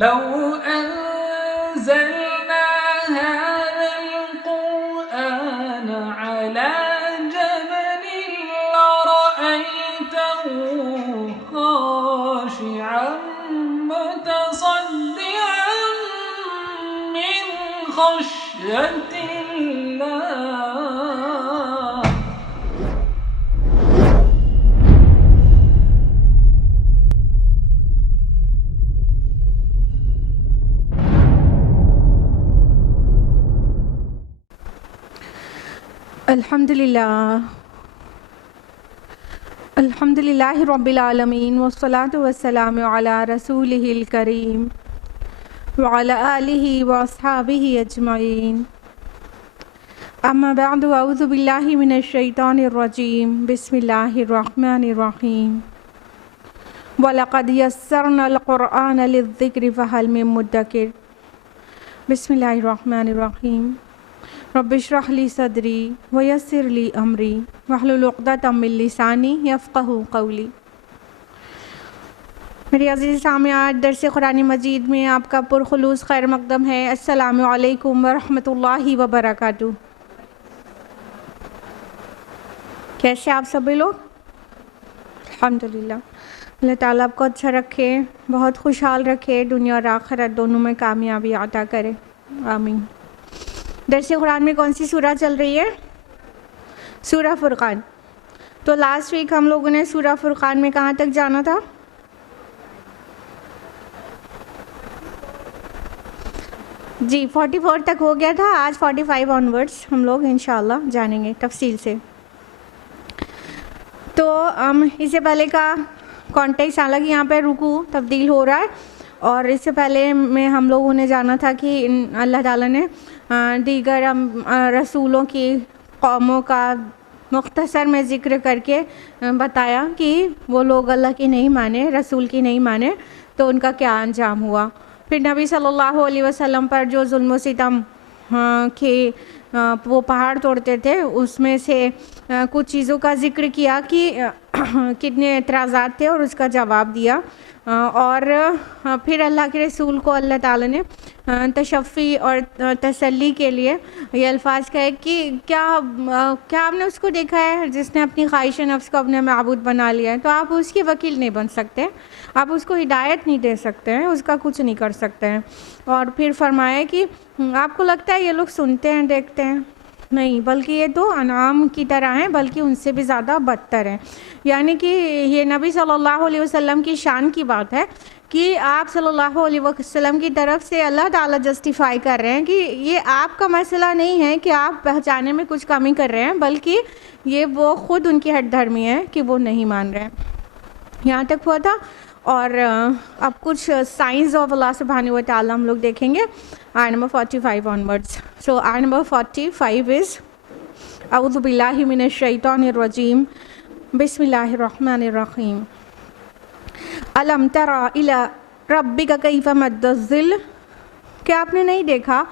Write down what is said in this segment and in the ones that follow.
لو أنزلنا هذا القرآن على جبل لرأيته خاشعا متصدعا من خشية الله. الحمدللہ رب العالمین والصلاة والسلام علی رسولہ الکریم وعلی آلہ واصحابہ اجمعین. اما بعد اعوذ باللہ من الشیطان الرجیم. بسم اللہ الرحمن الرحیم. وَلَقَدْ يَسَّرْنَا الْقُرْآنَ لِلذِّكْرِ فَهَلْ مِن مُدَّكِرٍ. بسم اللہ الرحمن الرحیم. رب اشرح لی صدری ویسر لی امری واحلل عقدۃ من لسانی یفقہوا قولی. میری عزیز سامعات، درس قرآن مجید میں آپ کا پرخلوص خیر مقدم ہے. السلام علیکم ورحمۃ اللہ وبرکاتہ. کیسے آپ سبھی لوگ؟ الحمدللہ. اللہ تعالیٰ آپ کو اچھا رکھے، بہت خوشحال رکھے، دنیا اور آخرت دونوں میں کامیابی عطا کرے، آمین. درس قرآن میں کون سی سورہ چل رہی ہے؟ سورہ فرقان. تو لاسٹ ویک ہم لوگوں نے سورہ فرقان میں کہاں تک جانا تھا؟ جی 44 تک ہو گیا تھا. آج 45 آنورڈس ہم لوگ انشاءاللہ جانیں گے تفصیل سے. تو اس سے پہلے کا کانٹیکس، حالانکہ یہاں پہ رکوع تبدیل ہو رہا ہے، اور اس سے پہلے میں ہم لوگوں نے جانا تھا کہ اللہ تعالیٰ نے دیگر رسولوں کی قوموں کا مختصر میں ذکر کر کے بتایا کہ وہ لوگ اللہ کی نہیں مانے، رسول کی نہیں مانے، تو ان کا کیا انجام ہوا. پھر نبی صلی اللہ علیہ وسلم پر جو ظلم و ستم کہ وہ پہاڑ توڑتے تھے، اس میں سے کچھ چیزوں کا ذکر کیا کہ کتنے اعتراضات تھے اور اس کا جواب دیا. اور پھر اللہ کے رسول کو اللہ تعالیٰ نے تشفی اور تسلی کے لیے یہ الفاظ کہے کہ کیا آپ نے اس کو دیکھا ہے جس نے اپنی خواہش نفس کو اپنے معبود بنا لیا ہے؟ تو آپ اس کی وکیل نہیں بن سکتے، آپ اس کو ہدایت نہیں دے سکتے ہیں، اس کا کچھ نہیں کر سکتے ہیں. اور پھر فرمایا کہ آپ کو لگتا ہے یہ لوگ سنتے ہیں دیکھتے ہیں؟ نہیں، بلکہ یہ تو انعام کی طرح ہیں، بلکہ ان سے بھی زیادہ بدتر ہیں. یعنی کہ یہ نبی صلی اللہ علیہ وسلم کی شان کی بات ہے کہ آپ صلی اللہ علیہ وسلم کی طرف سے اللہ تعالیٰ جسٹیفائی کر رہے ہیں کہ یہ آپ کا مسئلہ نہیں ہے کہ آپ پہچانے میں کچھ کمی کر رہے ہیں، بلکہ یہ وہ خود ان کی ہٹ دھرمی ہے کہ وہ نہیں مان رہے ہیں. یہاں تک ہوا تھا. اور اب کچھ سائنس آف اللہ سبحانہ و تعالیٰ ہم لوگ دیکھیں گے آیت نمبر 45 آنورڈس. سو آیت نمبر 45 از اعوذ باللہ من الشیطان الرجیم. بسم اللہ الرحمن الرحیم. الم تر الی ربک کیف مد الظل. کیا آپ نے نہیں دیکھا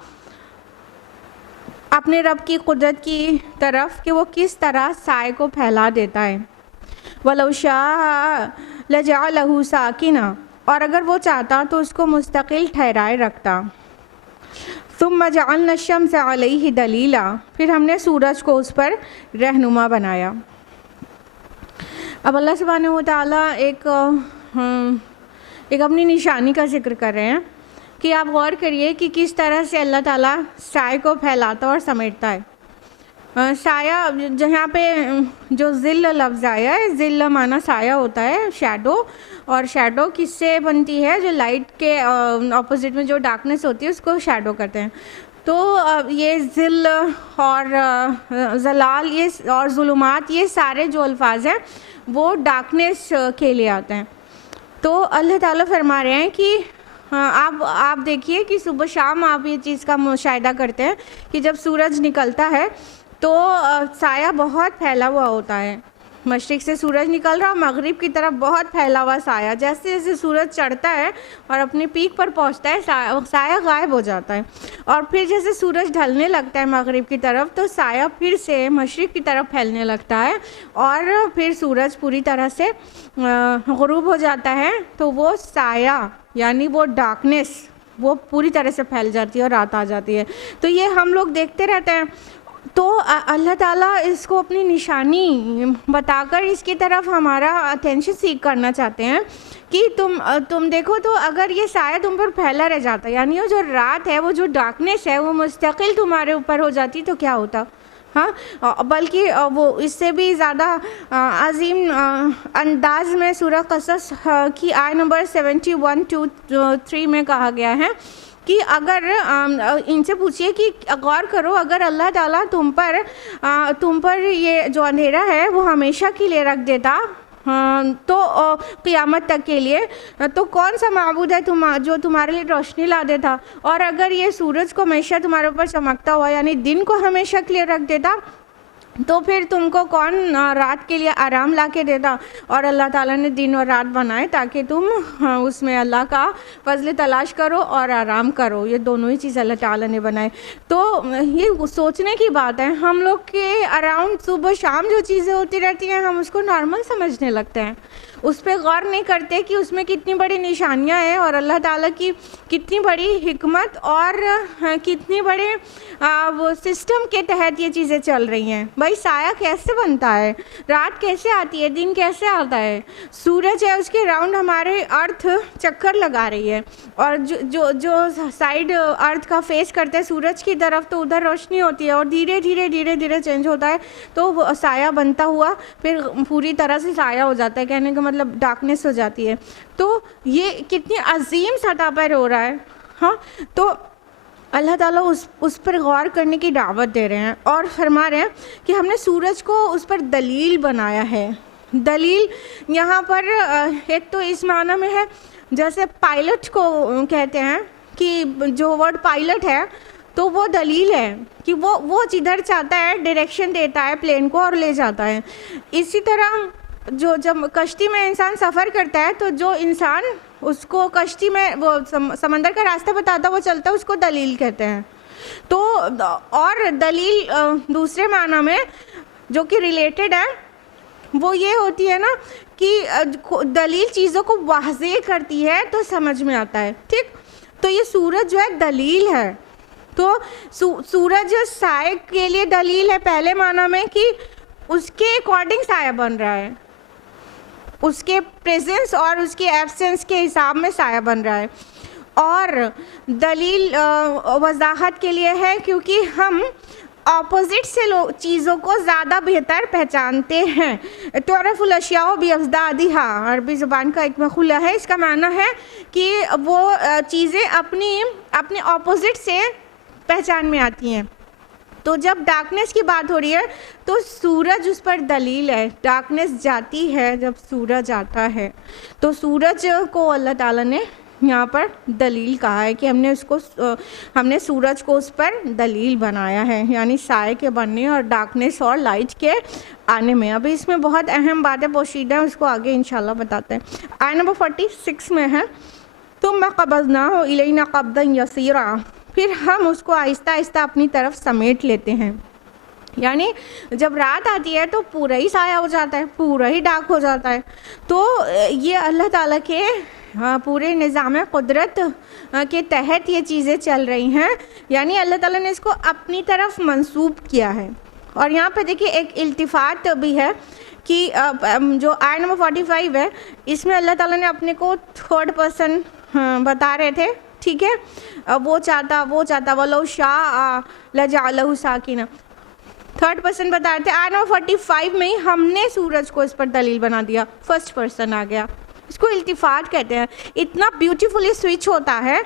اپنے رب کی قدرت کی طرف کہ وہ کس طرح سائے کو پھیلا دیتا ہے. وَلَوْ شَاءَ لَجَعَلَهُ سَاكِنًا. اور اگر وہ چاہتا تو اس کو مستقل ٹھہرائے رکھتا. ثُمَّ جَعَلْنَا الشَّمْسَ عَلَيْهِ دَلِيلًا. پھر ہم نے سورج کو اس پر رہنما بنایا. اب اللہ سبحانہ و تعالیٰ ایک اپنی نشانی کا ذکر کر رہے ہیں کہ آپ غور کریے کہ کس طرح سے اللہ تعالیٰ سائے کو پھیلاتا اور سمیٹتا ہے. سایہ جہاں پہ جو ظل لفظ آیا ہے، ظل معنی سایہ ہوتا ہے، شیڈو. اور شیڈو کس سے بنتی ہے؟ جو لائٹ کے اپوزٹ میں جو ڈارکنیس ہوتی ہے اس کو شیڈو کہتے ہیں. تو یہ ظل اور ظلال یہ اور ظلمات، یہ سارے جو الفاظ ہیں وہ ڈارکنیس کے لیے آتے ہیں. تو اللہ تعالیٰ فرما رہے ہیں کہ آپ دیکھیے کہ صبح شام آپ یہ چیز کا مشاہدہ کرتے ہیں کہ جب سورج نکلتا ہے تو سایہ بہت پھیلا ہوا ہوتا ہے. مشرق سے سورج نکل رہا، مغرب کی طرف بہت پھیلا ہوا سایہ. جیسے جیسے سورج چڑھتا ہے اور اپنے پیک پر پہنچتا ہے، سایہ غائب ہو جاتا ہے. اور پھر جیسے سورج ڈھلنے لگتا ہے مغرب کی طرف تو سایہ پھر سے مشرق کی طرف پھیلنے لگتا ہے. اور پھر سورج پوری طرح سے غروب ہو جاتا ہے تو وہ سایہ یعنی وہ ڈارکنیس وہ پوری طرح سے پھیل جاتی ہے اور رات آ جاتی ہے. تو یہ ہم لوگ دیکھتے رہتے ہیں. تو اللہ تعالیٰ اس کو اپنی نشانی بتا کر اس کی طرف ہمارا اٹینشن سیک کرنا چاہتے ہیں کہ تم دیکھو تو اگر یہ سایہ تم پر پھیلا رہ جاتا, یعنی وہ جو رات ہے, وہ جو ڈارکنیس ہے, وہ مستقل تمہارے اوپر ہو جاتی تو کیا ہوتا. ہاں, بلکہ وہ اس سے بھی زیادہ عظیم انداز میں سورہ قصص کی آیت نمبر 71-3 میں کہا گیا ہے کہ اگر ان سے پوچھئے کہ غور کرو, اگر اللہ تعالیٰ تم پر یہ جو اندھیرا ہے وہ ہمیشہ کے لیے رکھ دیتا تو قیامت تک کے لیے, تو کون سا معبود ہے جو تمہارے لیے روشنی لا دیتا. اور اگر یہ سورج کو ہمیشہ تمہارے اوپر چمکتا ہوا یعنی دن کو ہمیشہ کے لیے رکھ دیتا تو پھر تم کو کون رات کے لیے آرام لا کے دیتا. اور اللہ تعالیٰ نے دن اور رات بنائے تاکہ تم اس میں اللہ کا فضل تلاش کرو اور آرام کرو. یہ دونوں ہی چیز اللہ تعالیٰ نے بنائے. تو یہ سوچنے کی بات ہے, ہم لوگ کے اراؤنڈ صبح شام جو چیزیں ہوتی رہتی ہیں ہم اس کو نارمل سمجھنے لگتے ہیں, اس پہ غور نہیں کرتے کہ اس میں کتنی بڑی نشانیاں ہیں اور اللہ تعالیٰ کی کتنی بڑی حکمت اور کتنی بڑے وہ سسٹم کے تحت یہ چیزیں چل رہی ہیں. بھائی سایہ کیسے بنتا ہے, رات کیسے آتی ہے, دن کیسے آتا ہے, سورج ہے اس کے راؤنڈ ہمارے ارتھ چکر لگا رہی ہے اور جو سائڈ ارتھ کا فیس کرتے ہیں سورج کی طرف تو ادھر روشنی ہوتی ہے اور دھیرے دھیرے چینج ہوتا ہے تو وہ سایہ بنتا ہوا پھر پوری طرح سے سایہ ہو جاتا ہے, کہنے کا مطلب ڈارکنیس ہو جاتی ہے. تو یہ کتنی عظیم سطح پر ہو رہا ہے. ہاں, تو اللہ تعالیٰ اس پر غور کرنے کی دعوت دے رہے ہیں اور فرما رہے ہیں کہ ہم نے سورج کو اس پر دلیل بنایا ہے. دلیل یہاں پر ایک تو اس معنی میں ہے جیسے پائلٹ کو کہتے ہیں کہ جو ورڈ پائلٹ ہے تو وہ دلیل ہے کہ وہ جدھر چاہتا ہے ڈائریکشن دیتا ہے پلین کو اور لے جاتا ہے. اسی طرح جب کشتی میں انسان سفر کرتا ہے تو جو انسان اس کو کشتی میں وہ سمندر کا راستہ بتاتا وہ چلتا ہے اس کو دلیل کہتے ہیں. تو اور دلیل دوسرے معنی میں جو کہ ریلیٹڈ ہے وہ یہ ہوتی ہے نا کہ دلیل چیزوں کو واضح کرتی ہے تو سمجھ میں آتا ہے. ٹھیک, تو یہ سورج جو ہے دلیل ہے. تو سورج سائے کے لیے دلیل ہے پہلے معنی میں کہ اس کے اکارڈنگ سایہ بن رہا ہے, اس کے پریزنس اور اس کے ایبسنس کے حساب میں سایہ بن رہا ہے. اور دلیل وضاحت کے لیے ہے کیونکہ ہم اپوزٹ سے چیزوں کو زیادہ بہتر پہچانتے ہیں. تعرف الاشیاء باضدادها عربی زبان کا ایک مقولہ ہے, اس کا معنی ہے کہ وہ چیزیں اپنے اپوزٹ سے پہچان میں آتی ہیں. تو جب ڈارکنیس کی بات ہو رہی ہے تو سورج اس پر دلیل ہے. ڈارکنیس جاتی ہے جب سورج آتا ہے. تو سورج کو اللہ تعالیٰ نے یہاں پر دلیل کہا ہے کہ ہم نے سورج کو اس پر دلیل بنایا ہے, یعنی سائے کے بننے اور ڈارکنیس اور لائٹ کے آنے میں. ابھی اس میں بہت اہم باتیں پوشیدہ ہیں, اس کو آگے انشاءاللہ بتاتے ہیں. آیت نمبر 46 میں ہے ثم قبضناہ الینا قبضا یسیرا, پھر ہم اس کو آہستہ آہستہ اپنی طرف سمیٹ لیتے ہیں. یعنی جب رات آتی ہے تو پورا ہی سایہ ہو جاتا ہے, پورا ہی ڈارک ہو جاتا ہے. تو یہ اللہ تعالیٰ کے پورے نظام قدرت کے تحت یہ چیزیں چل رہی ہیں, یعنی اللہ تعالیٰ نے اس کو اپنی طرف منسوب کیا ہے. اور یہاں پہ دیکھیے ایک التفات بھی ہے کہ جو آیت نمبر 45 ہے اس میں اللہ تعالیٰ نے اپنے کو تھرڈ پرسن بتا رہے تھے. ٹھیک ہے, وہ چاہتا وَلَوْ شَاءَ لَجَعَلَهُ سَاكِنًا, تھرڈ پرسن بتا رہے تھے. آیت نمبر 45 میں ہی ہم نے سورج کو اس پر دلیل بنا دیا, فرسٹ پرسن آ گیا. اس کو التفات کہتے ہیں. اتنا بیوٹیفلی سوئچ ہوتا ہے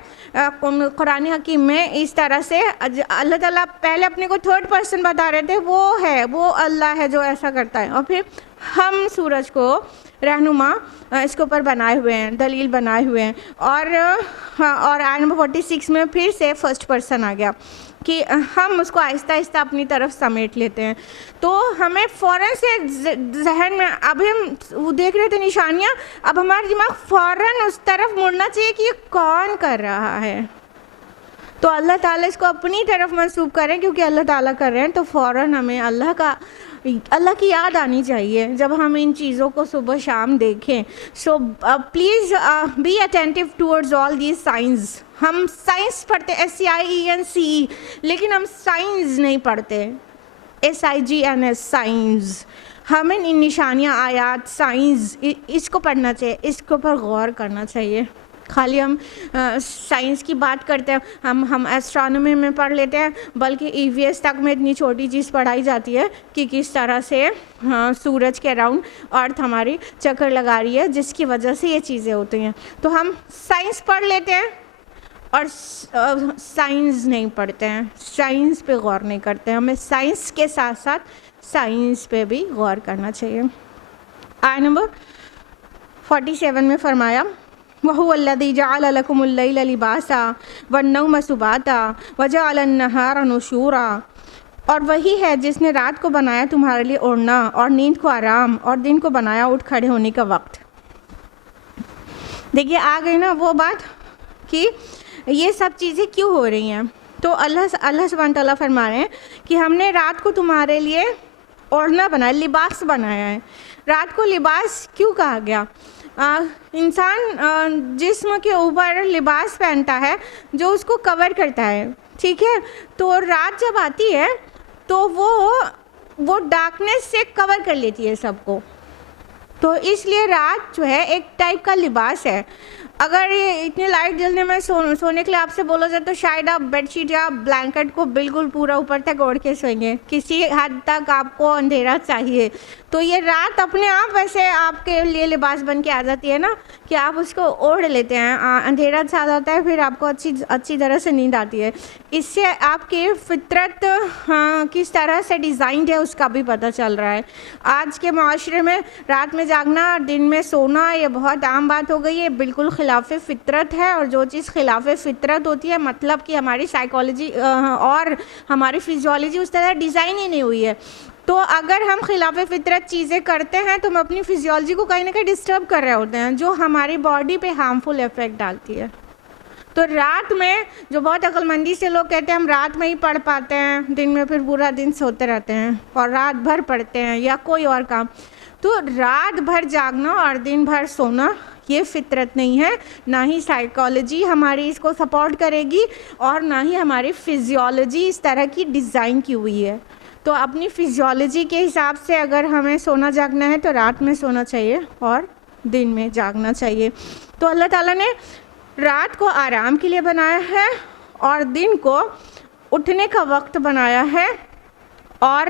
قرآن حکیم میں اس طرح سے. اللہ تعالیٰ پہلے اپنے کو تھرڈ پرسن بتا رہے تھے, وہ اللہ ہے جو ایسا کرتا ہے, اور پھر ہم سورج کو رہنما اس کے اوپر بنائے ہوئے ہیں, دلیل بنائے ہوئے ہیں. اور آیت نمبر 46 میں پھر سے فرسٹ پرسن آ گیا کہ ہم اس کو آہستہ آہستہ اپنی طرف سمیٹ لیتے ہیں. تو ہمیں فوراً سے ذہن میں, ابھی ہم دیکھ رہے تھے نشانیاں, اب ہمارا دماغ فوراً اس طرف مڑنا چاہیے کہ یہ کون کر رہا ہے. تو اللہ تعالیٰ اس کو اپنی طرف منسوب کریں کیونکہ اللہ تعالیٰ کر رہے ہیں، تو فوراً ہمیں اللہ کی یاد آنی چاہیے جب ہم ان چیزوں کو صبح شام دیکھیں. So please be attentive towards all these science. ہم سائنس پڑھتے SCIENCE، لیکن ہم سائنس نہیں پڑھتے SIGNS سائنس. ہمیں ان نشانیاں، آیات، سائنس، اس کو پڑھنا چاہیے، اس کے اوپر غور کرنا چاہیے. خالی ہم سائنس کی بات کرتے ہیں، ہم ایسٹرانومی میں پڑھ لیتے ہیں، بلکہ EVS تک میں اتنی چھوٹی چیز پڑھائی جاتی ہے کہ کس طرح سے سورج کے اراؤنڈ ارتھ ہماری چکر لگا رہی ہے، جس کی وجہ سے یہ چیزیں ہوتی ہیں. تو ہم سائنس پڑھ لیتے ہیں اور سائنس نہیں پڑھتے ہیں، سائنس پہ غور نہیں کرتے ہیں. ہمیں سائنس کے ساتھ ساتھ سائنس پہ بھی غور کرنا چاہیے. آیت نمبر 47 میں فرمایا وَهُوَ الَّذِي جَعَلَ لَكُمُ اللَّيْلَ لِبَاسًا وَالنَّوْمَ سُبَاتًا وَجَعَلَ النَّهَارَ نُشُورًا، اور وہی ہے جس نے رات کو بنایا تمہارے لیے اوڑھنا اور نیند کو آرام، اور دن کو بنایا اٹھ کھڑے ہونے کا وقت. دیکھیے آ گئی نا وہ بات کہ یہ سب چیزیں کیوں ہو رہی ہیں. تو اللہ سبحانہ تعالیٰ فرما رہے ہیں کہ ہم نے رات کو تمہارے لیے اوڑھنا بنایا، لباس بنایا ہے. رات کو لباس کیوں کہا گیا؟ انسان جسم کے اوپر لباس پہنتا ہے جو اس کو کور کرتا ہے، ٹھیک ہے. تو رات جب آتی ہے تو وہ ڈارکنیس سے کور کر لیتی ہے سب کو. تو اس لیے رات جو ہے ایک ٹائپ کا لباس ہے. اگر اتنی لائٹ جلنے میں سونے کے لیے آپ سے بولا جائے تو شاید آپ بیڈ شیٹ یا بلینکٹ کو بالکل پورا اوپر تک اوڑھ کے سوئیں گے. کسی حد تک آپ کو اندھیرا چاہیے. تو یہ رات اپنے آپ ویسے آپ کے لیے لباس بن کے آ جاتی ہے نا کہ آپ اس کو اوڑھ لیتے ہیں، اندھیرا چھا جاتا ہے، پھر آپ کو اچھی طرح سے نیند آتی ہے. اس سے آپ کی فطرت کس طرح سے ڈیزائنڈ ہے اس کا بھی پتہ چل رہا ہے. آج کے معاشرے میں رات میں جاگنا اور دن میں سونا یہ بہت عام بات ہو گئی ہے، بالکل خلاف فطرت ہے. اور جو چیز خلاف فطرت ہوتی ہے مطلب کہ ہماری سائیکالوجی اور ہماری فزیولوجی اس طرح ڈیزائن ہی نہیں ہوئی ہے. تو اگر ہم خلاف فطرت چیزیں کرتے ہیں تو ہم اپنی فزیولوجی کو کہیں نہ کہیں ڈسٹرب کر رہے ہوتے ہیں، جو ہماری باڈی پہ ہارمفل افیکٹ ڈالتی ہے. تو رات میں جو بہت عقل مندی سے لوگ کہتے ہیں ہم رات میں ہی پڑھ پاتے ہیں، دن میں پھر پورا دن سوتے رہتے ہیں اور رات بھر پڑھتے ہیں یا کوئی اور کام. تو رات بھر جاگنا اور دن بھر سونا یہ فطرت نہیں ہے، نہ ہی سائیکالوجی ہماری اس کو سپورٹ کرے گی اور نہ ہی ہماری فزیولوجی اس طرح کی ڈیزائن کی ہوئی ہے. تو اپنی فزیولوجی کے حساب سے اگر ہمیں سونا جاگنا ہے تو رات میں سونا چاہیے اور دن میں جاگنا چاہیے. تو اللہ تعالیٰ نے رات کو آرام کے لیے بنایا ہے اور دن کو اٹھنے کا وقت بنایا ہے اور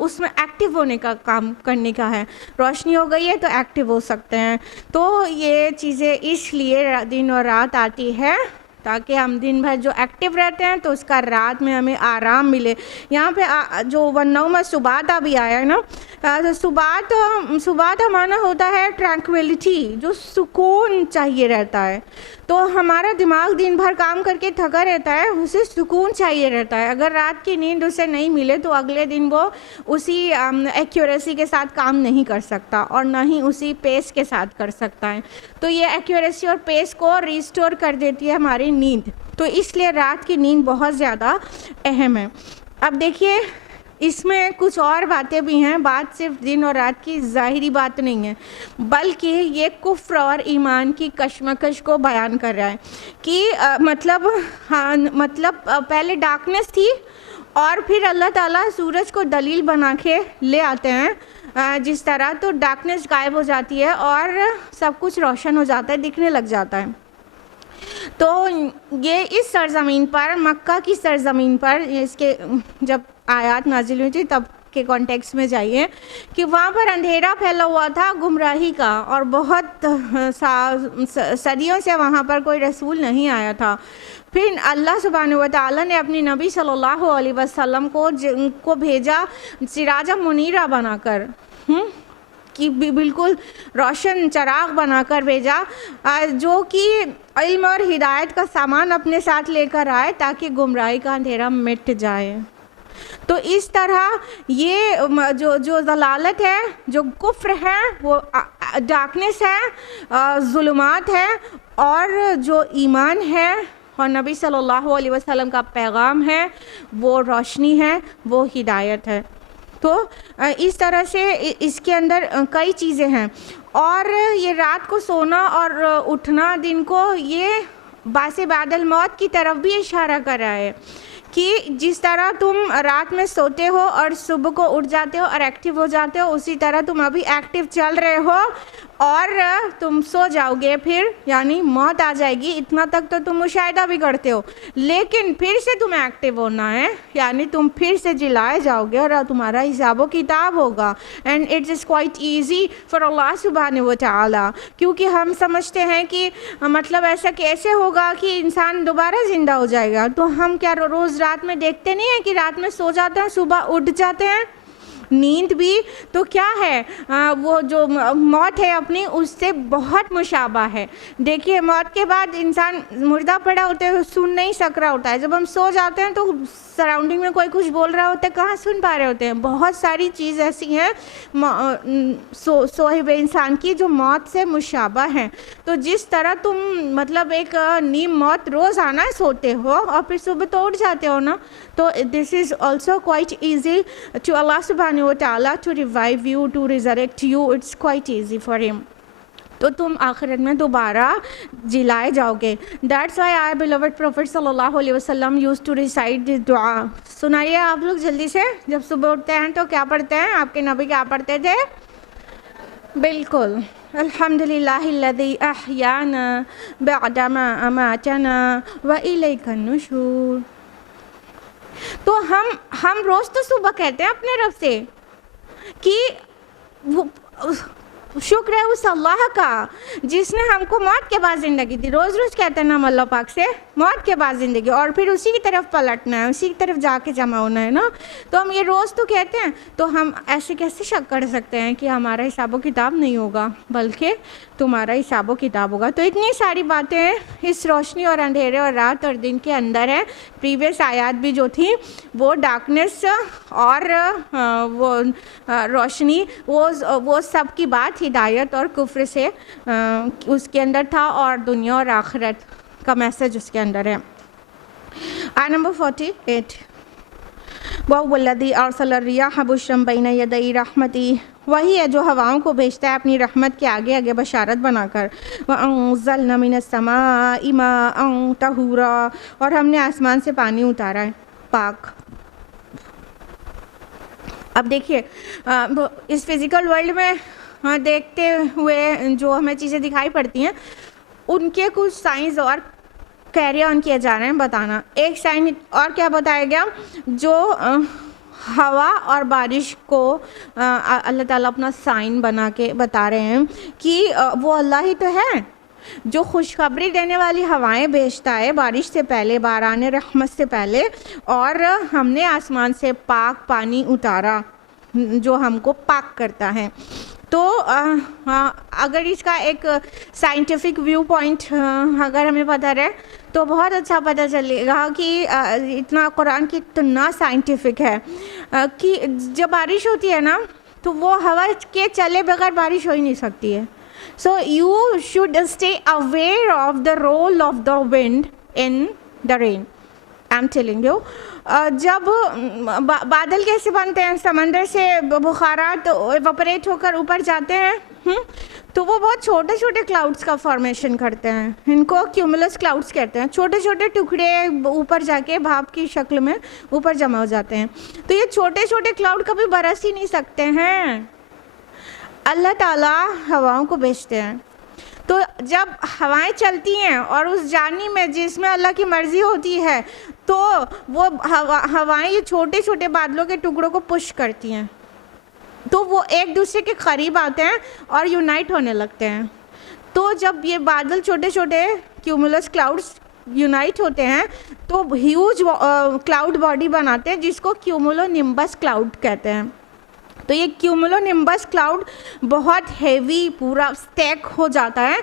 اس میں ایکٹیو ہونے کا کام کرنے کا ہے. روشنی ہو گئی ہے تو ایکٹیو ہو سکتے ہیں. تو یہ چیزیں اس لیے دن اور رات آتی ہے تاکہ ہم دن بھر جو ایکٹیو رہتے ہیں تو اس کا رات میں ہمیں آرام ملے. یہاں پہ جو وَالنَّوْمَ سُبَاتًا بھی آیا ہے نا، سبات معنی ہوتا ہے ٹرانکویلٹی، جو سکون چاہیے رہتا ہے. تو ہمارا دماغ دن بھر کام کر کے تھکا رہتا ہے، اسے سکون چاہیے رہتا ہے. اگر رات کی نیند اسے نہیں ملے تو اگلے دن وہ اسی ایکیوریسی کے ساتھ کام نہیں کر سکتا اور نہ ہی اسی پیس کے ساتھ کر سکتا ہے. تو یہ ایکیوریسی اور پیس کو ریسٹور کر دیتی ہے ہماری نیند. تو اس لیے رات کی نیند بہت زیادہ اہم ہے. اب دیکھیے اس میں کچھ اور باتیں بھی ہیں. بات صرف دن اور رات کی ظاہری بات نہیں ہے، بلکہ یہ کفر اور ایمان کی کشمکش کو بیان کر رہا ہے کہ مطلب پہلے ڈارکنیس تھی اور پھر اللہ تعالیٰ سورج کو دلیل بنا کے لے آتے ہیں جس طرح، تو ڈارکنیس غائب ہو جاتی ہے اور سب کچھ روشن ہو جاتا ہے، دکھنے لگ جاتا ہے. تو یہ اس سرزمین پر، مکہ کی سرزمین پر، اس کے جب آیات نازل ہوئی تھی تب کے کانٹیکس میں جائیے کہ وہاں پر اندھیرا پھیلا ہوا تھا گمراہی کا، اور بہت صدیوں سے وہاں پر کوئی رسول نہیں آیا تھا. پھر اللہ سبحانہ و تعالیٰ نے اپنی نبی صلی اللہ علیہ وسلم کو بھیجا سراجا منیرہ بنا کر، کہ بالکل روشن چراغ بنا کر بھیجا، جو کہ علم اور ہدایت کا سامان اپنے ساتھ لے کر آئے تاکہ گمراہی کا اندھیرا مٹ جائے. تو اس طرح یہ جو ضلالت ہے، جو کفر ہے، وہ ڈارکنیس ہے، ظلمات ہے، اور جو ایمان ہے اور نبی صلی اللہ علیہ وسلم کا پیغام ہے وہ روشنی ہے، وہ ہدایت ہے. تو اس طرح سے اس کے اندر کئی چیزیں ہیں. اور یہ رات کو سونا اور اٹھنا دن کو، یہ باعث بعد الموت کی طرف بھی اشارہ کر رہا ہے کہ جس طرح تم رات میں سوتے ہو اور صبح کو اٹھ جاتے ہو اور ایکٹیو ہو جاتے ہو، اسی طرح تم ابھی ایکٹیو چل رہے ہو اور تم سو جاؤ گے، پھر یعنی موت آ جائے گی. اتنا تک تو تم مشاہدہ بھی کرتے ہو، لیکن پھر سے تمہیں ایکٹیو ہونا ہے، یعنی تم پھر سے جلائے جاؤ گے اور تمہارا حساب و کتاب ہوگا. And it is quite easy for اللہ سبحانہ و تعالی، کیونکہ ہم سمجھتے ہیں کہ مطلب ایسا کیسے ہوگا کہ انسان دوبارہ زندہ ہو جائے گا. تو ہم کیا روز رات میں دیکھتے نہیں ہیں کہ رات میں سو جاتے ہیں، صبح اٹھ جاتے ہیں. نیند بھی تو کیا ہے، وہ جو موت ہے اپنی اس سے بہت مشابہ ہے. دیکھیے موت کے بعد انسان مردہ پڑا ہوتا ہے، سن نہیں سک رہا ہوتا ہے. جب ہم سو جاتے ہیں تو سراؤنڈنگ میں کوئی کچھ بول رہا ہوتا ہے، کہاں سن پا رہے ہوتے ہیں. بہت ساری چیز ایسی ہیں سوئے ہوئے انسان کی جو موت سے مشابہ ہیں. تو جس طرح تم مطلب ایک نیم موت روز آنا سوتے ہو اور پھر صبح تو اٹھ جاتے ہو نا، تو this is also quite easy to اللہ سبحانہ و تعالیٰ to revive you, to resurrect you. It's quite easy for him. تو تم آخرت میں دوبارہ جلائے جاؤ گے. That's why our beloved prophet صلی اللہ علیہ وسلم یوز ٹو ریسائٹ دس دعا. سنائیے آپ لوگ جلدی سے، جب صبح اٹھتے ہیں تو کیا پڑھتے ہیں؟ آپ کے نبی کیا پڑھتے تھے؟ بالکل، الحمدللہ الذی احیانا بعد ما اماتنا والیہ النشور. تو ہم روز تو صبح کہتے ہیں اپنے رب سے کہ شکر ہے اس اللہ کا جس نے ہم کو موت کے بعد زندگی دی. روز روز کہتے ہیں نا اللہ پاک سے موت کے بعد زندگی، اور پھر اسی کی طرف پلٹنا ہے، اسی کی طرف جا کے جمع ہونا ہے نا. تو ہم یہ روز تو کہتے ہیں، تو ہم ایسے کیسے شک کر سکتے ہیں کہ ہمارا حساب و کتاب نہیں ہوگا، بلکہ تمہارا حساب و کتاب ہوگا. تو اتنی ساری باتیں اس روشنی اور اندھیرے اور رات اور دن کے اندر ہیں. پریویس آیات بھی جو تھیں وہ ڈارکنیس اور وہ روشنی، وہ سب کی بات ہدایت اور کفر سے اس کے اندر تھا، اور دنیا اور آخرت کا میسج اس کے اندر ہے. آیت نمبر 48. وَهُوَ الَّذِي أَرْسَلَ الرِّيَاحَ بُشْرًا بَيْنَ يَدَيْ رَحْمَتِهِ. وہی ہے جو ہواؤں کو بھیجتا ہے اپنی رحمت کے آگے آگے بشارت بنا کر. وَأَنزَلْنَا مِنَ السَّمَاءِ مَاءً طَهُورًا. اور ہم نے آسمان سے پانی اتارا ہے پاک. اب دیکھیے اس فزیکل ورلڈ میں دیکھتے ہوئے جو ہمیں چیزیں دکھائی پڑتی ہیں، ان کے کچھ سائنس اور کیری آن کیے جا رہے ہیں بتانا. ایک سائن اور کیا بتایا گیا، جو ہوا اور بارش کو اللہ تعالیٰ اپنا سائن بنا کے بتا رہے ہیں کہ وہ اللہ ہی تو ہے جو خوشخبری دینے والی ہوائیں بھیجتا ہے بارش سے پہلے، باران رحمت سے پہلے، اور ہم نے آسمان سے پاک پانی اتارا جو ہم کو پاک کرتا ہے. تو اگر اس کا ایک سائنٹیفک ویو پوائنٹ اگر ہمیں پتہ رہے تو بہت اچھا پتہ چلے گا کہ اتنا قرآن کی اتنا سائنٹیفک ہے کہ جب بارش ہوتی ہے نا تو وہ ہوا کے چلے بغیر بارش ہو ہی نہیں سکتی ہے. So you should stay aware of the role of the wind in the rain. I'm telling you. جب بادل کیسے بنتے ہیں، سمندر سے بخارات ایواپوریٹ ہو کر اوپر جاتے ہیں تو وہ بہت چھوٹے چھوٹے کلاؤڈس کا فارمیشن کرتے ہیں. ان کو کیومولس کلاؤڈس کہتے ہیں. چھوٹے چھوٹے ٹکڑے اوپر جا کے بھاپ کی شکل میں اوپر جمع ہو جاتے ہیں. تو یہ چھوٹے چھوٹے کلاؤڈ کبھی برس ہی نہیں سکتے ہیں، اللہ تعالیٰ ہواؤں کو بھیجتے ہیں. تو جب ہوائیں چلتی ہیں اور اس جانی میں جس میں اللہ کی مرضی ہوتی ہے تو وہ ہوائیں یہ چھوٹے چھوٹے بادلوں کے ٹکڑوں کو پش کرتی ہیں، تو وہ ایک دوسرے کے قریب آتے ہیں اور یونائٹ ہونے لگتے ہیں. تو جب یہ بادل چھوٹے چھوٹے کیومولس کلاؤڈس یونائٹ ہوتے ہیں تو ہیوج کلاؤڈ باڈی بناتے ہیں جس کو کیومولو نمبس کلاؤڈ کہتے ہیں. تو یہ کیومولو نمبس کلاؤڈ بہت ہیوی پورا اسٹیک ہو جاتا ہے،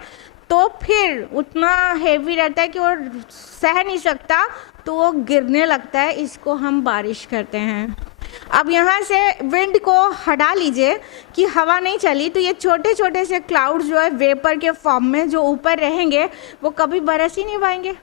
تو پھر اتنا ہیوی رہتا ہے کہ وہ سہ نہیں سکتا تو وہ گرنے لگتا ہے. اس کو ہم بارش کرتے ہیں. اب یہاں سے ونڈ کو ہٹا لیجئے کہ ہوا نہیں چلی تو یہ چھوٹے چھوٹے سے کلاؤڈ جو ہے ویپر کے فارم میں جو اوپر رہیں گے وہ کبھی برس ہی نہیں پائیں گے.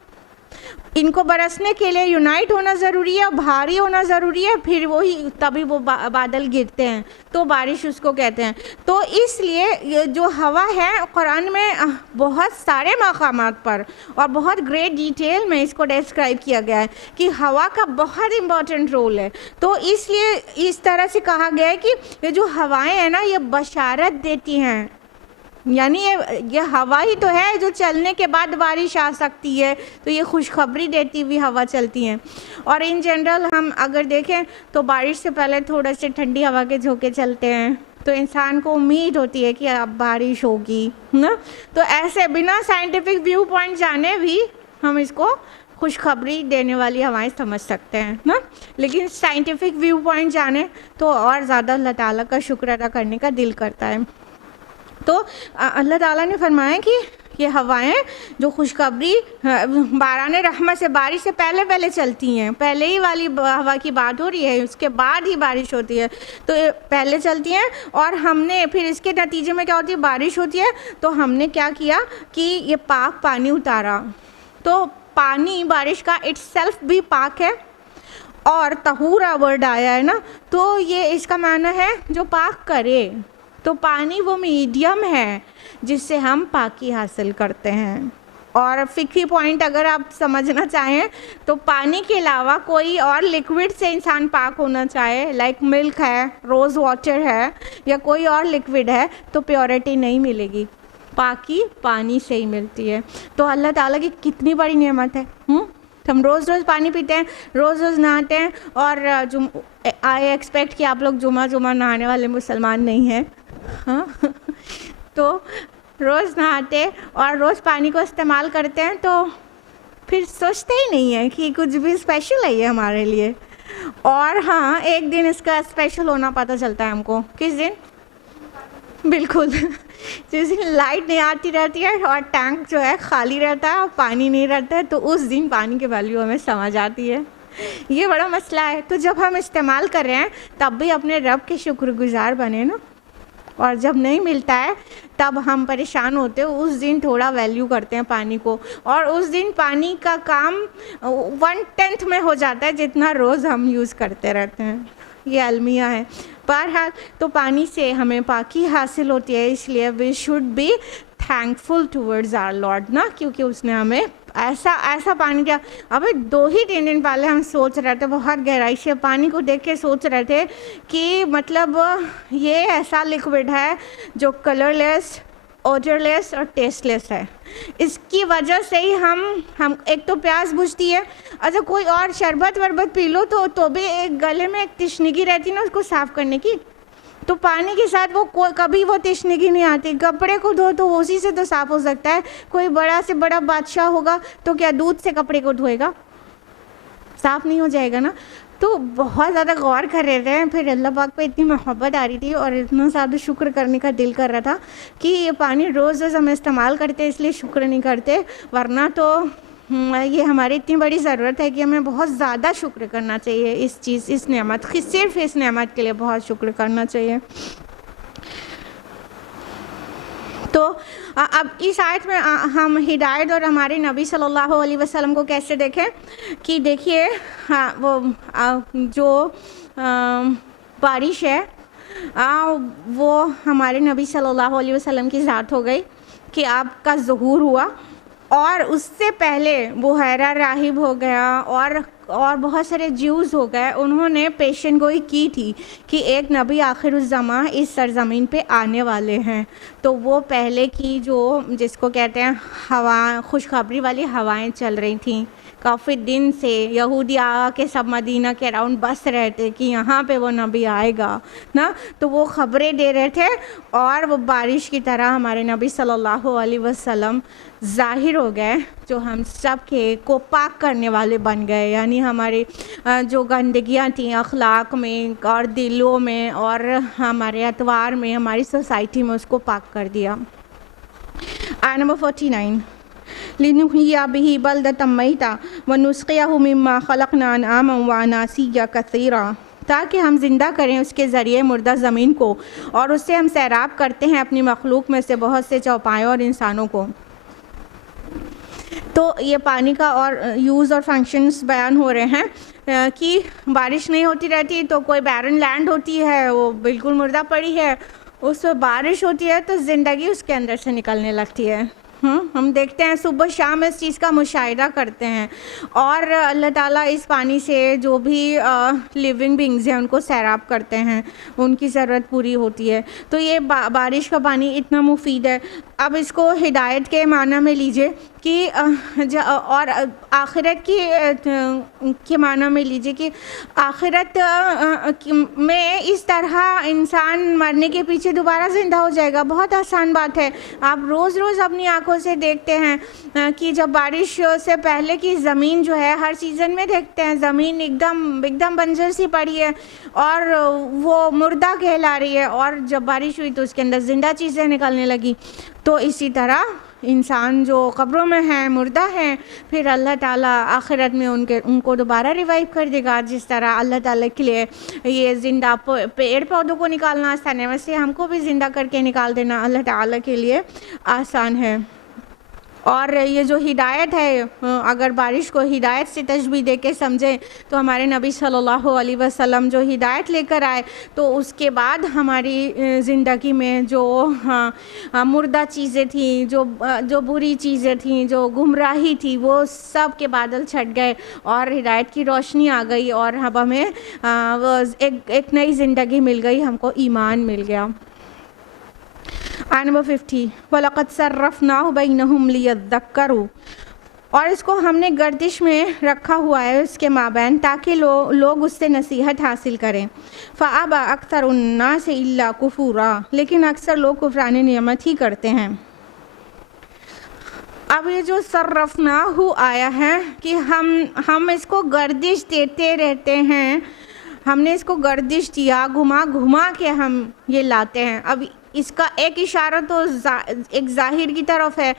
ان کو برسنے کے لیے یونائٹ ہونا ضروری ہے، بھاری ہونا ضروری ہے، پھر وہی تبھی وہ بادل گرتے ہیں تو بارش اس کو کہتے ہیں۔ تو اس لیے یہ جو ہوا ہے قرآن میں بہت سارے مقامات پر اور بہت گریٹ ڈیٹیل میں اس کو ڈسکرائب کیا گیا ہے کہ ہوا کا بہت امپورٹنٹ رول ہے۔ تو اس لیے اس طرح سے کہا گیا ہے کہ یہ جو ہوائیں ہیں نا یہ بشارت دیتی ہیں، یعنی یہ ہوا ہی تو ہے جو چلنے کے بعد بارش آ سکتی ہے، تو یہ خوشخبری دیتی ہوئی ہوا چلتی ہیں۔ اور ان جنرل ہم اگر دیکھیں تو بارش سے پہلے تھوڑا سے ٹھنڈی ہوا کے جھونکے چلتے ہیں تو انسان کو امید ہوتی ہے کہ اب بارش ہوگی نا۔ تو ایسے بنا سائنٹیفک ویو پوائنٹ جانے بھی ہم اس کو خوشخبری دینے والی ہوائیں سمجھ سکتے ہیں نا، لیکن سائنٹیفک ویو پوائنٹ جانے تو اور زیادہ اللہ تعالیٰ کا شکر ادا کرنے کا دل کرتا ہے۔ تو اللہ تعالیٰ نے فرمایا کہ یہ ہوائیں جو خوشخبری باران رحمت سے بارش سے پہلے چلتی ہیں، پہلے ہی والی ہوا کی بات ہو رہی ہے، اس کے بعد ہی بارش ہوتی ہے، تو یہ پہلے چلتی ہیں۔ اور ہم نے پھر اس کے نتیجے میں کیا ہوتی ہے، بارش ہوتی ہے تو ہم نے کیا کیا کہ یہ پاک پانی اتارا۔ تو پانی بارش کا اٹ سیلف بھی پاک ہے، اور طہورا ورڈ آیا ہے نا، تو یہ اس کا معنی ہے جو پاک کرے۔ تو پانی وہ میڈیم ہے جس سے ہم پاکی حاصل کرتے ہیں۔ اور فقہی پوائنٹ اگر آپ سمجھنا چاہیں تو پانی کے علاوہ کوئی اور لکوڈ سے انسان پاک ہونا چاہے، لائک ملک ہے، روز واٹر ہے یا کوئی اور لکوڈ ہے، تو پیورٹی نہیں ملے گی، پاکی پانی سے ہی ملتی ہے۔ تو اللہ تعالیٰ کی کتنی بڑی نعمت ہے۔ ہم روز پانی پیتے ہیں، روز نہاتے ہیں، اور آئی ایکسپیکٹ کہ آپ لوگ جمعہ نہانے والے مسلمان نہیں ہیں، ہاں تو روز نہاتے اور روز پانی کو استعمال کرتے ہیں، تو پھر سوچتے ہی نہیں ہیں کہ کچھ بھی اسپیشل ہے یہ ہمارے لیے۔ اور ہاں ایک دن اس کا اسپیشل ہونا پتہ چلتا ہے ہم کو، کس دن؟ بالکل جس دن لائٹ نہیں آتی رہتی ہے اور ٹینک جو ہے خالی رہتا ہے اور پانی نہیں رہتا ہے، تو اس دن پانی کی ویلیو ہمیں سمجھ آتی ہے۔ یہ بڑا مسئلہ ہے۔ تو جب ہم استعمال کر رہے ہیں تب بھی اپنے رب کے شکر گزار بنے نا، اور جب نہیں ملتا ہے تب ہم پریشان ہوتے ہیں، اس دن تھوڑا ویلیو کرتے ہیں پانی کو، اور اس دن پانی کا کام 1/10 میں ہو جاتا ہے جتنا روز ہم یوز کرتے رہتے ہیں۔ یہ المیہ ہے۔ بہرحال تو پانی سے ہمیں پاکی حاصل ہوتی ہے، اس لیے we should be thankful towards our Lord نا، کیونکہ اس نے ہمیں ایسا پانی دیا۔ ابھی 2-3 دن پہلے ہم سوچ رہے تھے، بہت گہرائی سے پانی کو دیکھ کے سوچ رہے تھے کہ مطلب یہ ایسا لکوڈ ہے جو کلر لیس، اوڈر لیس اور ٹیسٹ لیس ہے۔ اس کی وجہ سے ہی ہم ایک تو پیاس بجھتی ہے، اچھا کوئی اور شربت وربت پی لو تو بھی ایک گلے میں ایک تشنگی رہتی نا اس کو صاف کرنے کی، تو پانی کے ساتھ وہ کبھی وہ تشنگی نہیں آتی۔ کپڑے کو دھو تو اسی سے تو صاف ہو سکتا ہے، کوئی بڑا سے بڑا بادشاہ ہوگا تو کیا دودھ سے کپڑے کو دھوئے گا؟ صاف نہیں ہو جائے گا نا۔ تو بہت زیادہ غور کر رہے تھے، پھر اللہ پاک پہ اتنی محبت آ رہی تھی اور اتنا زیادہ شکر کرنے کا دل کر رہا تھا کہ یہ پانی روز ہم استعمال کرتے اس لیے شکر نہیں کرتے، ورنہ تو یہ ہماری اتنی بڑی ضرورت ہے کہ ہمیں بہت زیادہ شکر کرنا چاہیے اس نعمت کی، صرف اس نعمت کے لیے بہت شکر کرنا چاہیے۔ تو اب اس آیت میں ہم ہدایت اور ہمارے نبی صلی اللہ علیہ وسلم کو کیسے دیکھیں کہ دیکھیے وہ جو بارش ہے وہ ہمارے نبی صلی اللہ علیہ وسلم کی ذات ہو گئی کہ آپ کا ظہور ہوا، اور اس سے پہلے بحیرہ راہب ہو گیا اور بہت سارے جیوز ہو گئے، انہوں نے پیشن گوئی کی تھی کہ ایک نبی آخر الزماں اس سرزمین پہ آنے والے ہیں۔ تو وہ پہلے کی جو جس کو کہتے ہیں خوشخبری والی ہوائیں چل رہی تھیں کافی دن سے، یہودی آ کے سب مدینہ کے اراؤنڈ بس رہے تھے کہ یہاں پہ وہ نبی آئے گا نا، تو وہ خبریں دے رہے تھے، اور وہ بارش کی طرح ہمارے نبی صلی اللہ علیہ وسلم ظاہر ہو گئے، جو ہم سب کو پاک کرنے والے بن گئے، یعنی ہماری جو گندگیاں تھیں اخلاق میں اور دلوں میں اور ہمارے اطوار میں، ہماری سوسائٹی میں، اس کو پاک کر دیا۔ آیت نمبر 49 لِنُحْيِيَ بِهِ بَلْدَةً مَيْتًا وَنُسْقِيَهُ مِمَّا خَلَقْنَا أَنْعَامًا وَأَنَاسِيَّ كَثِيرًا، تاکہ ہم زندہ کریں اس کے ذریعے مردہ زمین کو، اور اس سے ہم سیراب کرتے ہیں اپنی مخلوق میں سے بہت سے چوپایوں اور انسانوں کو۔ تو یہ پانی کا اور یوز اور فنکشنز بیان ہو رہے ہیں کہ بارش نہیں ہوتی رہتی تو کوئی بیرن لینڈ ہوتی ہے وہ بالکل مردہ پڑی ہے، اس پہ بارش ہوتی ہے تو زندگی اس کے اندر سے نکلنے لگتی ہے. ہم دیکھتے ہیں صبح شام اس چیز کا مشاہدہ کرتے ہیں، اور اللہ تعالیٰ اس پانی سے جو بھی لیونگ بینگز ہیں ان کو سیراب کرتے ہیں، ان کی ضرورت پوری ہوتی ہے. تو یہ بارش کا پانی اتنا مفید ہے. اب اس کو ہدایت کے معنی میں لیجئے کہ اور آخرت کے معنی میں لیجئے کہ آخرت میں اس طرح انسان مرنے کے پیچھے دوبارہ زندہ ہو جائے گا. بہت آسان بات ہے. آپ روز روز اپنی آنکھوں سے دیکھتے ہیں کہ جب بارش سے پہلے کی زمین جو ہے ہر سیزن میں دیکھتے ہیں زمین ایک دم بنجر سی پڑی ہے اور وہ مردہ کہلا رہی ہے، اور جب بارش ہوئی تو اس کے اندر زندہ چیزیں نکلنے لگی. تو اسی طرح انسان جو قبروں میں ہیں مردہ ہیں، پھر اللہ تعالیٰ آخرت میں ان کو دوبارہ ریوائیو کر دے گا. جس طرح اللہ تعالیٰ کے لیے یہ زندہ پیڑ پودوں کو نکالنا آسان ہے، ویسے ہم کو بھی زندہ کر کے نکال دینا اللہ تعالیٰ کے لیے آسان ہے. اور یہ جو ہدایت ہے، اگر بارش کو ہدایت سے تشبیہ دے کے سمجھیں تو ہمارے نبی صلی اللہ علیہ وسلم جو ہدایت لے کر آئے تو اس کے بعد ہماری زندگی میں جو مردہ چیزیں تھیں، جو بری چیزیں تھیں، جو گمراہی تھی، وہ سب کے بادل چھٹ گئے اور ہدایت کی روشنی آ گئی، اور اب ہمیں ایک نئی زندگی مل گئی، ہم کو ایمان مل گیا. نمبر 50 وَلَقَدْ صَرَّفْنَاهُ بَيْنَهُمْ لِيَذَّكَّرُوا، اور اس کو ہم نے گردش میں رکھا ہوا ہے اس کے مابین تاکہ لوگ اس سے نصیحت حاصل کریں. فَأَبَى أَكْثَرُ النَّاسِ إِلَّا كُفُورًا، لیکن اکثر لوگ کفران نعمت ہی کرتے ہیں. اب یہ جو صرفناہ آیا ہے کہ ہم اس کو گردش دیتے رہتے ہیں، ہم نے اس کو گردش دیا، گھما کے ہم یہ لاتے ہیں. اب اس کا ایک اشارہ تو ایک ظاہر کی طرف ہے،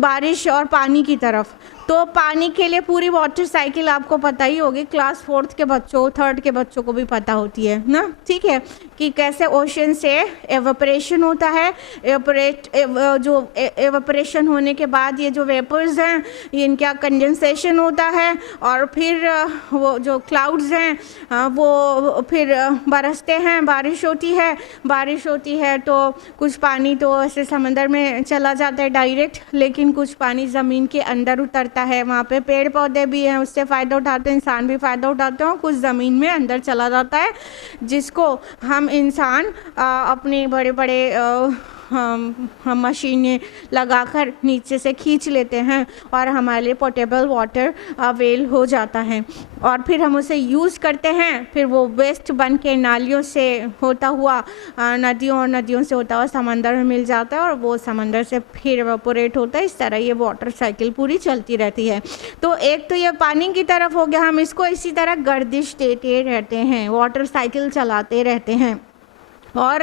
بارش اور پانی کی طرف. تو پانی کے لیے پوری واٹر سائیکل آپ کو پتہ ہی ہوگی، کلاس 4 کے بچوں 3rd کے بچوں کو بھی پتہ ہوتی ہے نا، ٹھیک ہے، کہ کیسے اوشن سے ایوپریشن ہوتا ہے. جو ایوپریشن ہونے کے بعد یہ جو ویپرز ہیں ان کا کنڈنسیشن ہوتا ہے، اور پھر وہ جو کلاؤڈز ہیں وہ پھر برستے ہیں، بارش ہوتی ہے تو کچھ پانی تو ایسے سمندر میں چلا جاتا ہے ڈائریکٹ، لیکن کچھ پانی زمین کے اندر اترتا ہے. وہاں پہ پیڑ پودے بھی ہیں، اس سے فائدہ اٹھاتے ہیں، انسان بھی فائدہ اٹھاتے ہیں. کچھ زمین میں اندر چلا جاتا ہے جس کو ہم انسان اپنے بڑے بڑے ہم مشینیں لگا کر نیچے سے کھینچ لیتے ہیں اور ہمارے لیے پوٹیبل واٹر اویل ہو جاتا ہے، اور پھر ہم اسے یوز کرتے ہیں. پھر وہ ویسٹ بن کے نالیوں سے ہوتا ہوا ندیوں سے ہوتا ہوا سمندر میں مل جاتا ہے، اور وہ سمندر سے پھر ایوپوریٹ ہوتا ہے. اس طرح یہ واٹر سائیکل پوری چلتی رہتی ہے. تو ایک تو یہ پانی کی طرف ہو گیا، ہم اس کو اسی طرح گردش دیتے رہتے ہیں، واٹر سائیکل چلاتے رہتے ہیں. اور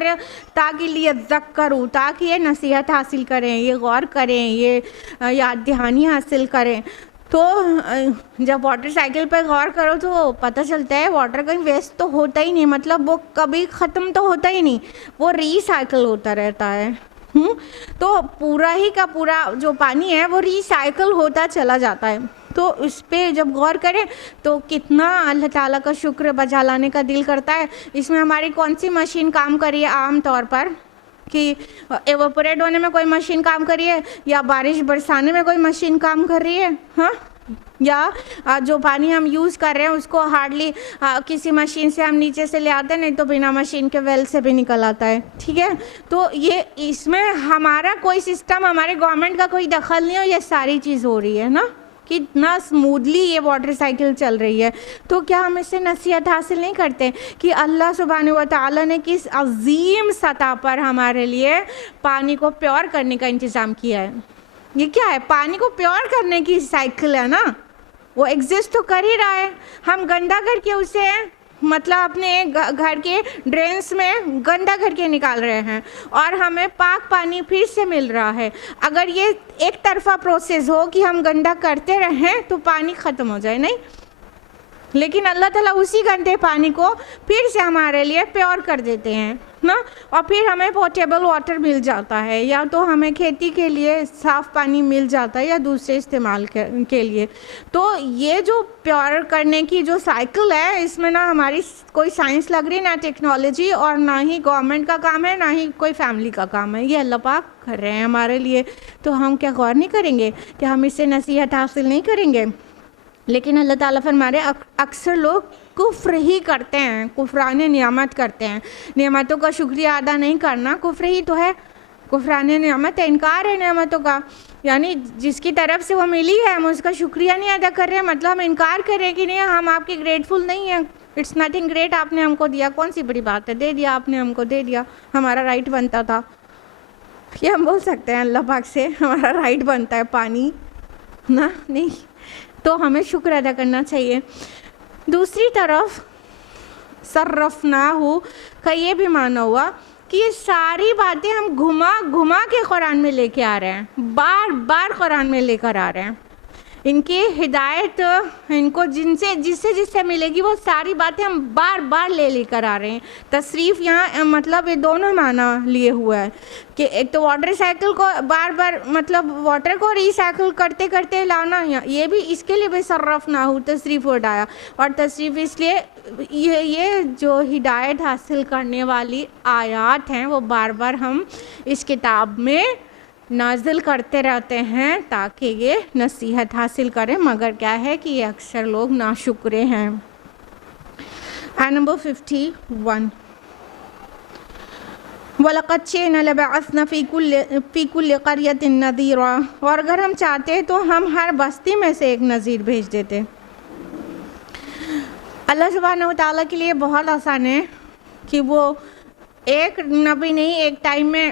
تاکہ لیذکروا، تاکہ یہ نصیحت حاصل کریں، یہ غور کریں، یہ یاد دہانی حاصل کریں. تو جب واٹر سائیکل پہ غور کرو تو پتہ چلتا ہے واٹر کہیں ویسٹ تو ہوتا ہی نہیں، مطلب وہ کبھی ختم تو ہوتا ہی نہیں، وہ ری سائیکل ہوتا رہتا ہے. تو پورا ہی کا پورا جو پانی ہے وہ ری سائیکل ہوتا چلا جاتا ہے. تو اس پہ جب غور کریں تو کتنا اللہ تعالیٰ کا شکر بجا لانے کا دل کرتا ہے. اس میں ہماری کون سی مشین کام کری ہے عام طور پر، کہ ایوپوریٹ ہونے میں کوئی مشین کام کری ہے، یا بارش برسانے میں کوئی مشین کام کر رہی ہے، ہاں، یا جو پانی ہم یوز کر رہے ہیں اس کو ہارڈلی کسی مشین سے ہم نیچے سے لے آتے ہیں، نہیں تو بنا مشین کے ویل سے بھی نکل آتا ہے، ٹھیک ہے. تو یہ اس میں ہمارا کوئی سسٹم، ہمارے گورنمنٹ کا کوئی دخل نہیں ہو، یہ ساری چیز ہو رہی ہے نا، کتنا اسموتھلی یہ واٹر سائیکل چل رہی ہے. تو کیا ہم اس سے نصیحت حاصل نہیں کرتے کہ اللہ سبحانہ و تعالیٰ نے کس عظیم سطح پر ہمارے لیے پانی کو پیور کرنے کا انتظام کیا ہے. یہ کیا ہے؟ پانی کو پیور کرنے کی سائیکل ہے نا، وہ ایگزسٹ تو کر ہی رہا ہے. ہم گندا کر کے اسے مطلب اپنے گھر کے ڈرینس میں گندا کر کے نکال رہے ہیں، اور ہمیں پاک پانی پھر سے مل رہا ہے. اگر یہ ایک طرفہ پروسیس ہو کہ ہم گندا کرتے رہیں تو پانی ختم ہو جائے، نہیں، لیکن اللہ تعالیٰ اسی گندے پانی کو پھر سے ہمارے لیے پیور کر دیتے ہیں نا, اور پھر ہمیں پوٹیبل واٹر مل جاتا ہے, یا تو ہمیں کھیتی کے لیے صاف پانی مل جاتا ہے یا دوسرے استعمال کے لیے. تو یہ جو پیور کرنے کی جو سائیکل ہے, اس میں نہ ہماری کوئی سائنس لگ رہی, نہ ٹیکنالوجی, اور نہ ہی گورنمنٹ کا کام ہے, نہ ہی کوئی فیملی کا کام ہے. یہ اللہ پاک کر رہے ہیں ہمارے لیے. تو ہم کیا غور نہیں کریں گے کہ ہم اس سے نصیحت حاصل نہیں کریں گے؟ لیکن اللہ تعالیٰ فرما رہے اکثر لوگ کفر ہی کرتے ہیں, کفران نعمت کرتے ہیں. نعمتوں کا شکریہ ادا نہیں کرنا کفر ہی تو ہے. کفران نعمت ہے, انکار ہے نعمتوں کا, یعنی جس کی طرف سے وہ ملی ہے ہم اس کا شکریہ نہیں ادا کر رہے, مطلب ہم انکار کر رہے ہیں کہ نہیں ہم آپ کی گریٹفل نہیں ہیں. اٹس نتھنگ گریٹ, آپ نے ہم کو دیا, کون سی بڑی بات ہے, دے دیا آپ نے ہم کو, دے دیا, ہمارا رائٹ بنتا تھا. یہ ہم بول سکتے ہیں اللہ پاک سے, ہمارا رائٹ بنتا ہے پانی نا, نہیں. تو ہمیں شکر ادا کرنا چاہیے. دوسری طرف صرفناہ کا یہ بھی معنی ہوا کہ یہ ساری باتیں ہم گھما کے قرآن میں لے کے آ رہے ہیں, بار بار قرآن میں لے کر آ رہے ہیں. ان کی ہدایت ان کو جس سے ملے گی وہ ساری باتیں ہم بار بار لے کر آ رہے ہیں. تصریف یہاں مطلب یہ دونوں معنی لیے ہوا ہے کہ ایک تو واٹر سائیکل کو بار بار مطلب واٹر کو ری سائیکل کرتے کرتے لانا, یہ بھی اس کے لیے بھی صرف نہ ہو تصریف اٹھایا. اور تصریف اس لیے یہ جو ہدایت حاصل کرنے والی آیات ہیں وہ بار بار ہم اس کتاب میں نازل کرتے رہتے ہیں تاکہ یہ نصیحت حاصل کریں, مگر کیا ہے کہ یہ اکثر لوگ ناشکرے ہیں. نمبر 51 وَلَقَدْ شِئْنَا لَبَعَثْنَا فِي كُلِّ قَرْيَةٍ نَذِيرًا, اور اگر ہم چاہتے تو ہم ہر بستی میں سے ایک نذیر بھیج دیتے. اللہ سبحانہ و تعالیٰ کے لیے بہت آسان ہے کہ وہ ایک نبی نہیں, ایک ٹائم میں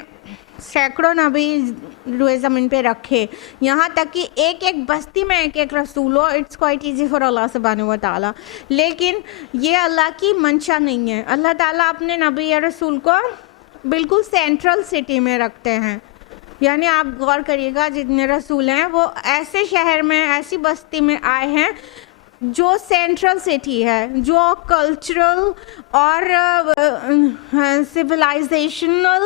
سینکڑوں نبی روئے زمین پہ رکھے, یہاں تک کہ ایک ایک بستی میں ایک ایک رسول ہو. اٹس کوائٹ ایزی فار اللہ سبحانہ و تعالیٰ. لیکن یہ اللہ کی منشا نہیں ہے. اللہ تعالیٰ اپنے نبی یا رسول کو بالکل سینٹرل سٹی میں رکھتے ہیں. یعنی آپ غور کریے گا جتنے رسول ہیں وہ ایسے شہر میں, ایسی بستی میں آئے ہیں جو سینٹرل سٹی ہے, جو کلچرل اور سویلائزیشنل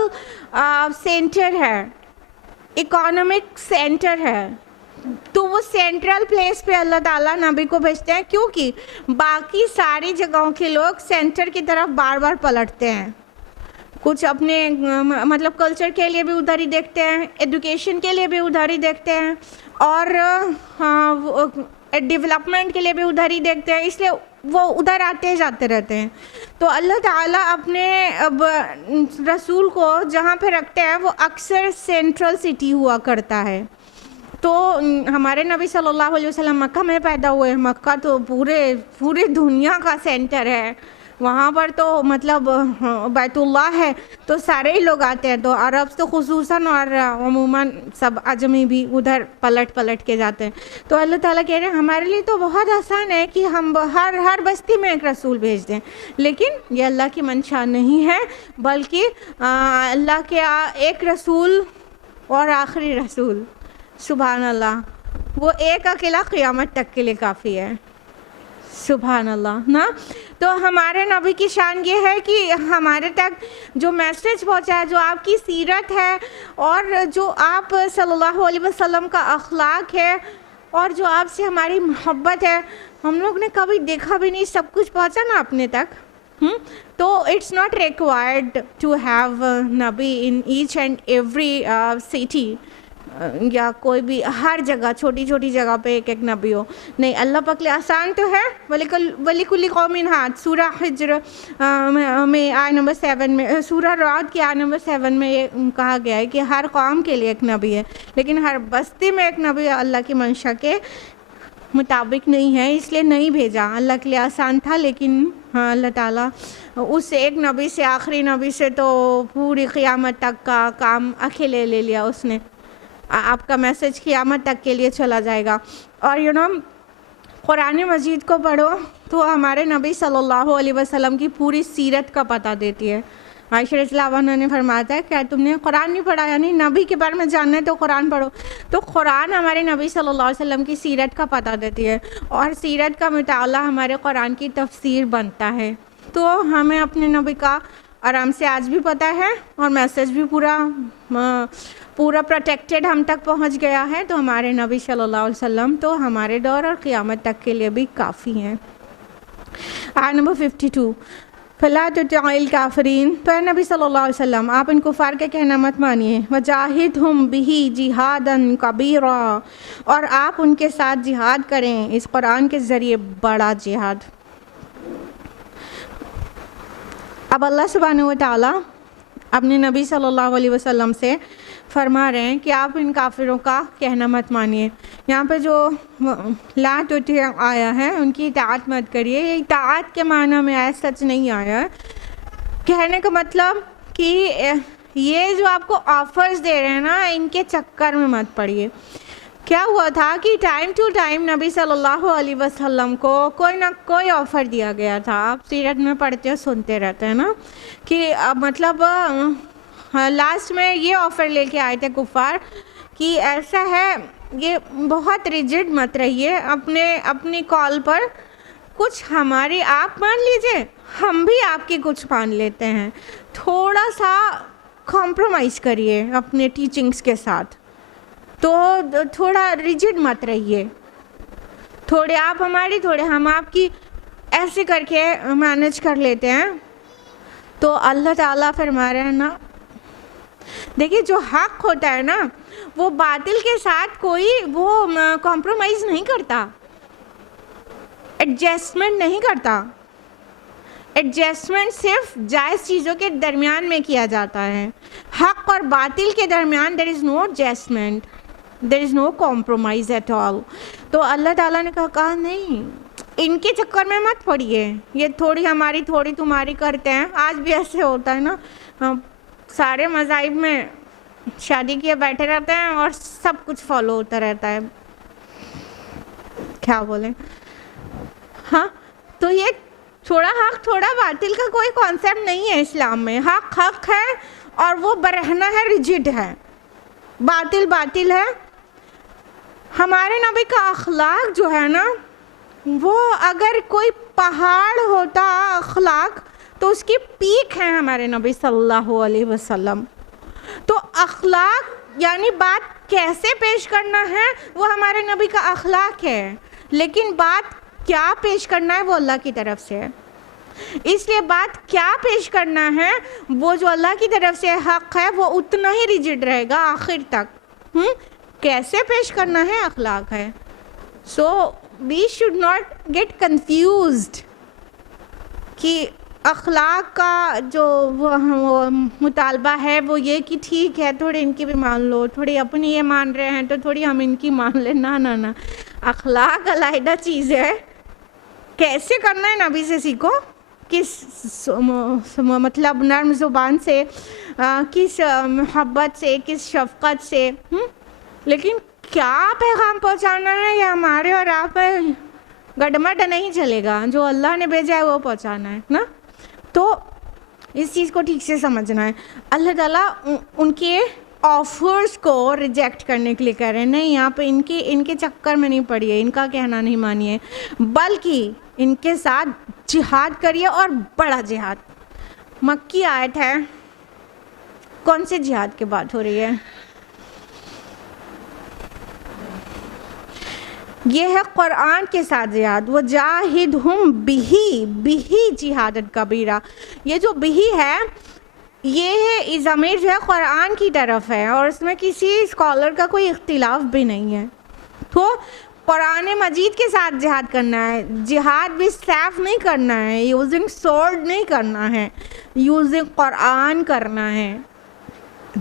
سینٹر ہے, اکانومک سینٹر ہے. تو وہ سینٹرل پلیس پہ اللہ تعالیٰ نبی کو بھیجتے ہیں, کیونکہ باقی ساری جگہوں کے لوگ سینٹر کی طرف بار بار پلٹتے ہیں. کچھ اپنے مطلب کلچر کے لیے بھی ادھر ہی دیکھتے ہیں, ایجوکیشن کے لیے بھی ادھر ہی دیکھتے ہیں, اور ڈیولپمنٹ کے لیے بھی ادھر ہی دیکھتے ہیں, اس لیے وہ ادھر آتے جاتے رہتے ہیں. تو اللہ تعالیٰ اپنے رسول کو جہاں پہ رکھتے ہیں وہ اکثر سینٹرل سٹی ہوا کرتا ہے. تو ہمارے نبی صلی اللہ علیہ وسلم مکہ میں پیدا ہوئے. مکہ تو پورے دنیا کا سینٹر ہے, وہاں پر تو مطلب بیت اللہ ہے, تو سارے ہی لوگ آتے ہیں. تو عرب تو خصوصاً اور عموماً سب عجمی بھی ادھر پلٹ کے جاتے ہیں. تو اللہ تعالیٰ کہہ رہے ہیں ہمارے لیے تو بہت آسان ہے کہ ہم ہر بستی میں ایک رسول بھیج دیں, لیکن یہ اللہ کی منشا نہیں ہے, بلکہ اللہ کے ایک رسول اور آخری رسول, سبحان اللہ, وہ ایک اکیلا قیامت تک کے لیے کافی ہے. سبحان اللہ نا. تو ہمارے نبی کی شان یہ ہے کہ ہمارے تک جو میسج پہنچا ہے, جو آپ کی سیرت ہے, اور جو آپ صلی اللہ علیہ وسلم کا اخلاق ہے, اور جو آپ سے ہماری محبت ہے, ہم لوگ نے کبھی دیکھا بھی نہیں, سب کچھ پہنچا نا اپنے تک. تو it's not required to have نبی in each and every city, یا کوئی بھی ہر جگہ چھوٹی چھوٹی جگہ پہ ایک ایک نبی ہو. نہیں, اللہ پاک لیے آسان تو ہے. وَلِكُلِّ قَوْمٍ ہَادٍ, سورہ حجر میں آیت نمبر 7 میں, سورہ رعد کی آیت نمبر 7 میں یہ کہا گیا ہے کہ ہر قوم کے لیے ایک نبی ہے, لیکن ہر بستی میں ایک نبی اللہ کی منشا کے مطابق نہیں ہے, اس لیے نہیں بھیجا. اللہ کے لیے آسان تھا, لیکن اللہ تعالیٰ اس ایک نبی سے, آخری نبی سے تو پوری قیامت تک کا کام اکیلے لے لیا اس نے. آپ کا میسج قیامت تک کے لیے چلا جائے گا. اور قرآن مجید کو پڑھو تو ہمارے نبی صلی اللہ علیہ وسلم کی پوری سیرت کا پتہ دیتی ہے. عائشہ رضی اللہ عنہا نے فرمایا تھا کہ تم نے قرآن نہیں پڑھا، یعنی نبی کے بارے میں جاننا ہے تو قرآن پڑھو. تو قرآن ہمارے نبی صلی اللہ علیہ وسلم کی سیرت کا پتہ دیتی ہے، اور سیرت کا مطالعہ ہمارے قرآن کی تفسیر بنتا ہے. تو ہمیں اپنے نبی کا آرام سے آج بھی پتہ ہے، اور میسیج بھی پورا پروٹیکٹڈ ہم تک پہنچ گیا ہے. تو ہمارے نبی صلی اللہ علیہ وسلم تو ہمارے دور اور قیامت تک کے لیے بھی کافی ہیں. آیت نمبر 52 فَلَا تُطِعِ الْكَافِرِينَ. تو اے نبی صلی اللہ علیہ وسلم آپ ان کفار کے کہنا مت مانیے. وَجَاهِدْهُمْ بِهِ جِهَادًا كَبِيرًا، اور آپ ان کے ساتھ جہاد کریں اس قرآن کے ذریعے بڑا جہاد. اب اللہ سبحانہ و تعالیٰ اپنے نبی صلی اللہ علیہ وسلم سے فرما رہے ہیں کہ آپ ان کافروں کا کہنا مت مانیے. یہاں پہ جو لا تطیع آیا ہے ان کی اطاعت مت کریے، یہ اطاعت کے معنی میں آیا، سچ نہیں آیا ہے. کہنے کا مطلب کہ یہ جو آپ کو آفرز دے رہے ہیں نا، ان کے چکر میں مت پڑیے. کیا ہوا تھا کہ ٹائم ٹو ٹائم نبی صلی اللہ علیہ وسلم کو کوئی نہ کوئی آفر دیا گیا تھا. آپ سیرت میں پڑھتے ہو، سنتے رہتے ہیں نا، کہ مطلب لاسٹ میں یہ آفر لے کے آئے تھے کفار کہ ایسا ہے، یہ بہت ریجڈ مت رہیے اپنی کال پر، کچھ ہماری آپ مان لیجئے، ہم بھی آپ کی کچھ مان لیتے ہیں. تھوڑا سا کمپرومائز کریے اپنے ٹیچنگز کے ساتھ. تو تھوڑا ریجڈ مت رہیے، تھوڑے آپ ہماری تھوڑے ہم آپ کی، ایسے کر کے مینیج کر لیتے ہیں. تو اللہ تعالیٰ فرما رہے ہیں نا، دیکھیے جو حق ہوتا ہے نا وہ باطل کے ساتھ کوئی وہ کمپرومائز نہیں کرتا، ایڈجسٹمنٹ نہیں کرتا. ایڈجسٹمنٹ صرف جائز چیزوں کے درمیان میں کیا جاتا ہے. حق اور باطل کے درمیان there is no adjustment, there is no compromise at all. تو اللہ تعالیٰ نے کہا نہیں، ان کے چکر میں مت پڑیے، یہ تھوڑی ہماری تھوڑی تمہاری کرتے ہیں. آج بھی ایسے ہوتا ہے نا، سارے مذاہب میں شادی کیے بیٹھے رہتے ہیں اور سب کچھ فالو ہوتا رہتا ہے. کیا بولیں؟ ہاں، تو یہ تھوڑا حق تھوڑا باطل کا کوئی کانسیپٹ نہیں ہے اسلام میں. حق حق ہے اور وہ برہنہ ہے، ریجڈ ہے. باطل باطل ہے. ہمارے نبی کا اخلاق جو ہے نا، وہ اگر کوئی پہاڑ ہوتا اخلاق تو اس کی پیک ہے ہمارے نبی صلی اللہ علیہ وسلم. تو اخلاق یعنی بات کیسے پیش کرنا ہے وہ ہمارے نبی کا اخلاق ہے، لیکن بات کیا پیش کرنا ہے وہ اللہ کی طرف سے ہے. اس لیے بات کیا پیش کرنا ہے وہ جو اللہ کی طرف سے حق ہے وہ اتنا ہی ریجڈ رہے گا آخر تک. کیسے پیش کرنا ہے اخلاق ہے. So we should not get confused کہ اخلاق کا جو وہ مطالبہ ہے وہ یہ کہ ٹھیک ہے تھوڑی ان کی بھی مان لو، تھوڑی اپنی یہ مان رہے ہیں تو تھوڑی ہم ان کی مان لیں. نہ اخلاق علیحدہ چیز ہے. کیسے کرنا ہے نبی سے سیکھو، کس مطلب نرم زبان سے، کس محبت سے، کس شفقت سے. لیکن کیا پیغام پہنچانا ہے یہ ہمارے اور آپ میں گڈمڈ نہیں چلے گا. جو اللہ نے بھیجا ہے وہ پہنچانا ہے نا. تو اس چیز کو ٹھیک سے سمجھنا ہے. اللہ تعالیٰ ان کے آفرز کو ریجیکٹ کرنے کے لیے کہہ رہے ہیں نہیں، آپ ان کے چکر میں نہیں پڑیے، ان کا کہنا نہیں مانیے، بلکہ ان کے ساتھ جہاد کریے، اور بڑا جہاد. مکی آیت ہے. کون سے جہاد کی بات ہو رہی ہے؟ یہ ہے قرآن کے ساتھ جہاد. وَجَاهِدْهُمْ بِهِ جِهَادًا كَبِيرًا. یہ جو بِهِ ہے یہ ضمیر جو ہے قرآن کی طرف ہے، اور اس میں کسی اسکالر کا کوئی اختلاف بھی نہیں ہے. تو قرآن مجید کے ساتھ جہاد کرنا ہے. جہاد بھی سیف نہیں کرنا ہے، یوزنگ سورڈ نہیں کرنا ہے، یوزنگ قرآن کرنا ہے.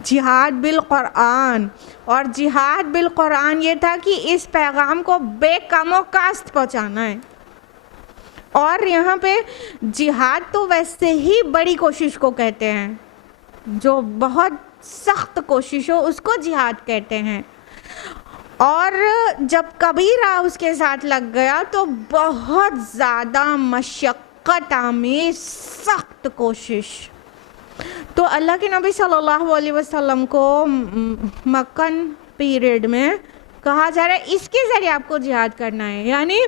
جہاد بالقرآن. اور جہاد بالقرآن یہ تھا کہ اس پیغام کو بے کم و کاست پہنچانا ہے. اور یہاں پہ جہاد تو ویسے ہی بڑی کوشش کو کہتے ہیں، جو بہت سخت کوشش ہو اس کو جہاد کہتے ہیں. اور جب کبیرہ اس کے ساتھ لگ گیا تو بہت زیادہ مشقت آمیز سخت کوشش. تو اللہ کے نبی صلی اللہ علیہ وسلم کو مکن پیریڈ میں کہا جا رہا ہے اس کے ذریعے آپ کو جہاد کرنا ہے، یعنی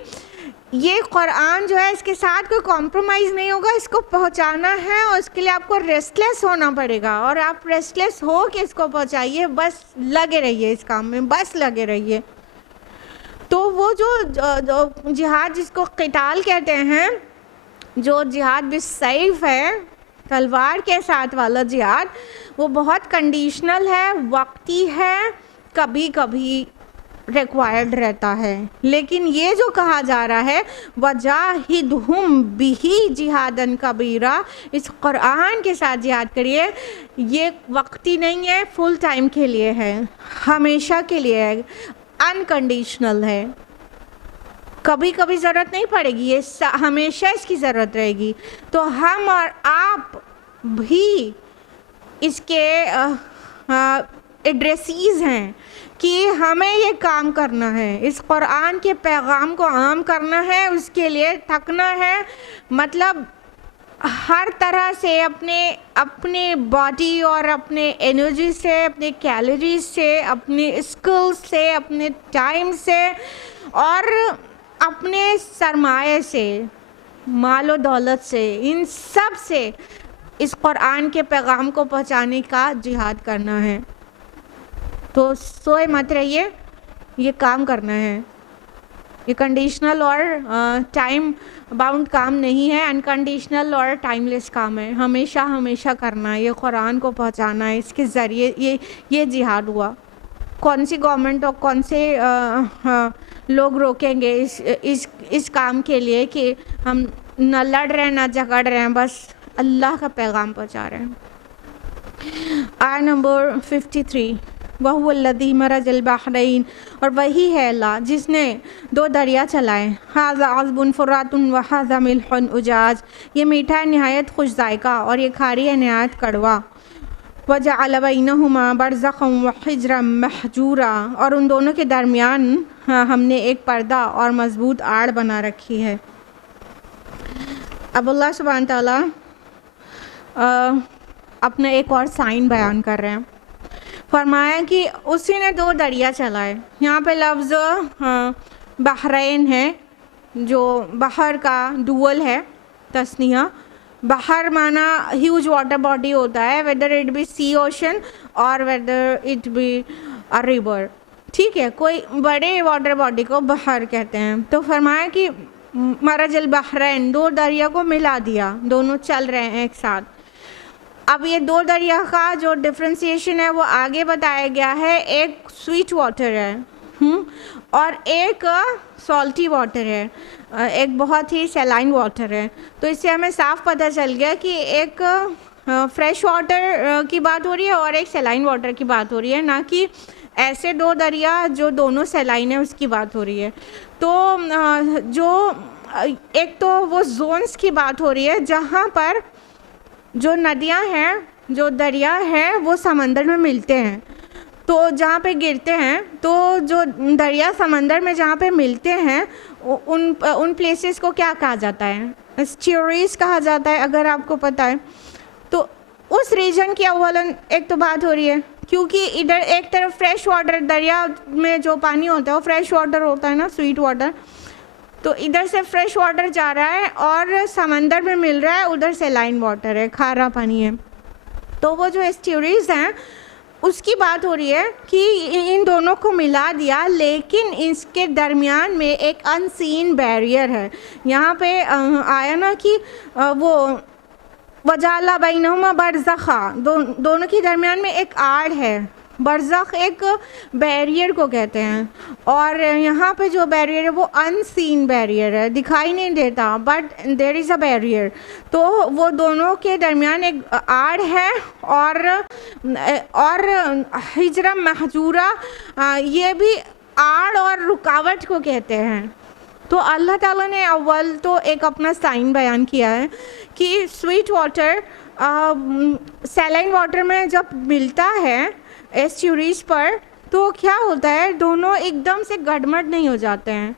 یہ قرآن جو ہے اس کے ساتھ کوئی کمپرومائز نہیں ہوگا، اس کو پہنچانا ہے اور اس کے لیے آپ کو ریسٹلیس ہونا پڑے گا، اور آپ ریسٹلیس ہو کے اس کو پہنچائیے، بس لگے رہیے اس کام میں، بس لگے رہیے۔ تو وہ جو جہاد جس کو قتال کہتے ہیں، جو جہاد بالسیف ہے، تلوار کے ساتھ والا جہاد، وہ بہت کنڈیشنل ہے، وقتی ہے، کبھی کبھی ریکوائرڈ رہتا ہے۔ لیکن یہ جو کہا جا رہا ہے وَجَاهِدْهُمْ بِهِ جِهَادًا كَبِيرًا، اس قرآن کے ساتھ جہاد کریے، یہ وقتی نہیں ہے، فل ٹائم کے لیے ہے، ہمیشہ کے لیے ہے، انکنڈیشنل ہے، کبھی کبھی ضرورت نہیں پڑے گی، یہ ہمیشہ اس کی ضرورت رہے گی۔ تو ہم اور آپ بھی اس کے ایڈریسیز ہیں کہ ہمیں یہ کام کرنا ہے، اس قرآن کے پیغام کو عام کرنا ہے، اس کے لیے تھکنا ہے، مطلب ہر طرح سے اپنے باڈی اور اپنے انرجی سے، اپنے کیلوریز سے، اپنے اسکلز سے، اپنے ٹائم سے اور اپنے سرمایہ سے، مال و دولت سے، ان سب سے اس قرآن کے پیغام کو پہنچانے کا جہاد کرنا ہے۔ تو سوئے مت رہیے، یہ کام کرنا ہے، یہ کنڈیشنل اور ٹائم باؤنڈ کام نہیں ہے، انکنڈیشنل اور ٹائم لیس کام ہے، ہمیشہ کرنا ہے، یہ قرآن کو پہنچانا ہے، اس کے ذریعے یہ جہاد ہوا۔ کون سی گورنمنٹ اور کون سے لوگ روکیں گے اس کام کے لیے کہ ہم نہ لڑ رہے ہیں نہ جھگڑ رہے ہیں، بس اللہ کا پیغام پہنچا رہے ہیں۔ آیت نمبر 53، وَهُوَ الَّذِي مَرَجَ الْبَحْرَيْنِ، اور وہی ہے اللہ جس نے دو دریا چلائے، هَذَا عَذْبٌ فُرَاتٌ وَهَذَا مِلْحٌ أُجَاجٌ، یہ میٹھا ہے نہایت خوش ذائقہ اور یہ کھاری ہے نہایت کڑوا۔ وَجَعَلَ بَيْنَهُمَا بَرْزَخًا وَحِجْرًا مَحْجُورًا، اور ان دونوں کے درمیان ہم نے ایک پردہ اور مضبوط آڑ بنا رکھی ہے۔ اب اللہ سبحانہ تعالیٰ اپنا ایک اور سائن بیان کر رہے ہیں، فرمایا کہ اسی نے دو دریا چلائے۔ یہاں پہ لفظ بحرین ہے، جو بحر کا ڈوول ہے، تثنیہ۔ بحر معنی ہیوج واٹر باڈی ہوتا ہے، whether it be sea ocean اور ویدر اٹ بی ریور، ٹھیک ہے، کوئی بڑے واٹر باڈی کو بحر کہتے ہیں۔ تو فرمایا کہ مرج البحرین، دو دریا کو ملا دیا، دونوں چل رہے ہیں ایک ساتھ۔ اب یہ دو دریا کا جو ڈفرینسیشن ہے وہ آگے بتایا گیا ہے، ایک سویٹ واٹر ہے اور ایک سالٹی واٹر ہے، ایک بہت ہی سیلائن واٹر ہے۔ تو اس سے ہمیں صاف پتہ چل گیا کہ ایک فریش واٹر کی بات ہو رہی ہے اور ایک سیلائن واٹر کی بات ہو رہی ہے، نہ کہ ایسے دو دریا جو دونوں سیلائن ہیں اس کی بات ہو رہی ہے۔ تو جو ایک تو وہ زونز کی بات ہو رہی ہے جہاں پر جو ندیاں ہیں، جو دریا ہیں، وہ سمندر میں ملتے ہیں، تو جہاں پہ گرتے ہیں، تو جو دریا سمندر میں جہاں پہ ملتے ہیں ان پلیسز کو کیا کہا جاتا ہے؟ اسٹیوریز کہا جاتا ہے، اگر آپ کو پتہ ہے۔ تو اس ریجن کی اولاً ایک تو بات ہو رہی ہے، کیونکہ ادھر ایک طرف فریش واٹر، دریا میں جو پانی ہوتا ہے وہ فریش واٹر ہوتا ہے نا، سویٹ واٹر، تو ادھر سے فریش واٹر جا رہا ہے اور سمندر میں مل رہا ہے، ادھر سے لائن واٹر ہے، کھارا پانی ہے۔ تو وہ جو اسٹیوریز ہیں اس کی بات ہو رہی ہے کہ ان دونوں کو ملا دیا، لیکن اس کے درمیان میں ایک ان سین بیریئر ہے۔ یہاں پہ آیا نا کہ وہ وَجَعَلَ بَيْنَهُمَا بَرْزَخًا، دونوں کے درمیان میں ایک آڑ ہے۔ برزخ ایک بیریئر کو کہتے ہیں، اور یہاں پہ جو بیریئر ہے وہ ان سین بیریئر ہے، دکھائی نہیں دیتا، but there is a barrier. تو وہ دونوں کے درمیان ایک آڑ ہے اور حجرہ محجورہ، یہ بھی آڑ اور رکاوٹ کو کہتے ہیں۔ تو اللہ تعالیٰ نے اول تو ایک اپنا سائن بیان کیا ہے کہ سویٹ واٹر سیلائن واٹر میں جب ملتا ہے ایسچوریز پر، تو کیا ہوتا ہے، دونوں ایک دم سے گڈمڈ نہیں ہو جاتے ہیں،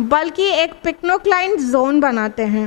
بلکہ ایک پکنوکلائن زون بناتے ہیں۔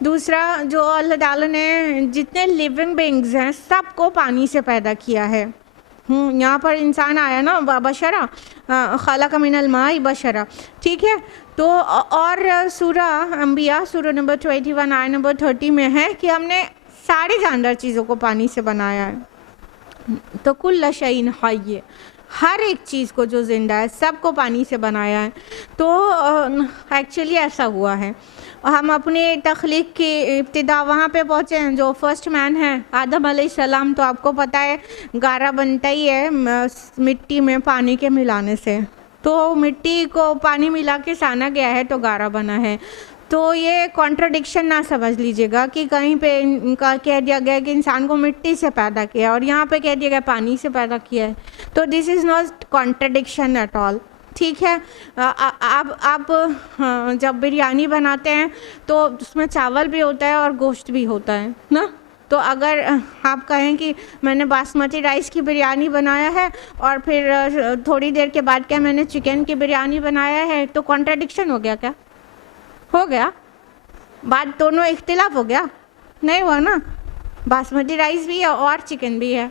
دوسرا جو اللہ تعالیٰ نے جتنے لیونگ بینگز ہیں سب کو پانی سے پیدا کیا ہے. یہاں پر انسان آیا نا بشرا خلق من الماء بشرا, ٹھیک ہے. تو اور سورہ انبیاء سورہ نمبر 21 آیت نمبر 30 میں ہے کہ ہم نے سارے جاندار چیزوں کو پانی سے بنایا ہے. تو کل شیء حی, ہر ایک چیز کو جو زندہ ہے سب کو پانی سے بنایا ہے. تو ایکچولی ایسا ہوا ہے. ہم اپنی تخلیق کی ابتدا وہاں پہ پہنچے ہیں جو فرسٹ مین ہے آدم علیہ السلام. تو آپ کو پتہ ہے گارا بنتا ہی ہے مٹی میں پانی کے ملانے سے. تو مٹی کو پانی ملا کے سانا گیا ہے تو گارا بنا ہے. تو یہ کانٹرڈکشن نہ سمجھ لیجیے گا کہ کہیں پہ ان کا کہہ دیا گیا کہ انسان کو مٹی سے پیدا کیا اور یہاں پہ کہہ دیا گیا پانی سے پیدا کیا ہے. تو this is not contradiction at all, ٹھیک ہے. آپ جب بریانی بناتے ہیں تو اس میں چاول بھی ہوتا ہے اور گوشت بھی ہوتا ہے نا. تو اگر آپ کہیں کہ میں نے باسمتی رائس کی بریانی بنایا ہے اور پھر تھوڑی دیر کے بعد کیا میں نے چکن کی بریانی بنایا ہے تو کانٹرڈکشن ہو گیا کیا؟ ہو گیا. بات دونوں اختلاف ہو گیا, نہیں ہوا نا. باسمتی رائس بھی ہے اور چکن بھی ہے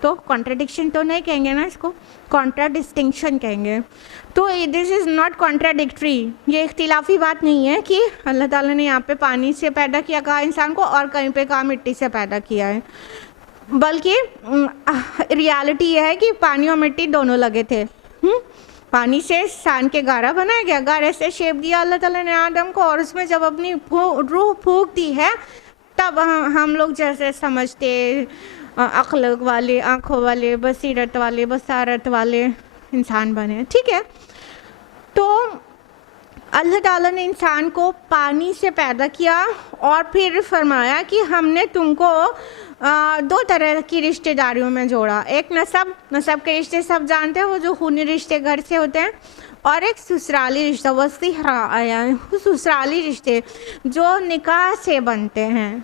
تو کانٹرڈکشن تو نہیں کہیں گے نا, اس کو کانٹرا ڈسٹنکشن کہیں گے. تو دس از ناٹ کانٹراڈکٹری, یہ اختلافی بات نہیں ہے کہ اللہ تعالیٰ نے یہاں پہ پانی سے پیدا کیا کہا انسان کو اور کہیں پہ کہا مٹی سے پیدا کیا ہے. بلکہ ریالٹی یہ ہے کہ پانی اور مٹی دونوں لگے تھے. پانی سے سان کے گارا بنایا گیا, گارے سے شیپ دیا اللہ تعالیٰ نے آدم کو, اور اس میں جب اپنی روح پھونک دی ہے تب ہم لوگ جیسے سمجھتے عقل والے, آنکھوں والے, بصیرت والے, بصارت والے انسان بنے, ٹھیک ہے. تو اللہ تعالیٰ نے انسان کو پانی سے پیدا کیا اور پھر فرمایا کہ ہم نے تم کو دو طرح کی رشتہ داریوں میں جوڑا. ایک نسب کے رشتے سب جانتے ہیں, وہ جو خونی رشتے گھر سے ہوتے ہیں, اور ایک سسرالی رشتہ وصیحہ آیا ہے, سسرالی رشتے جو نکاح سے بنتے ہیں,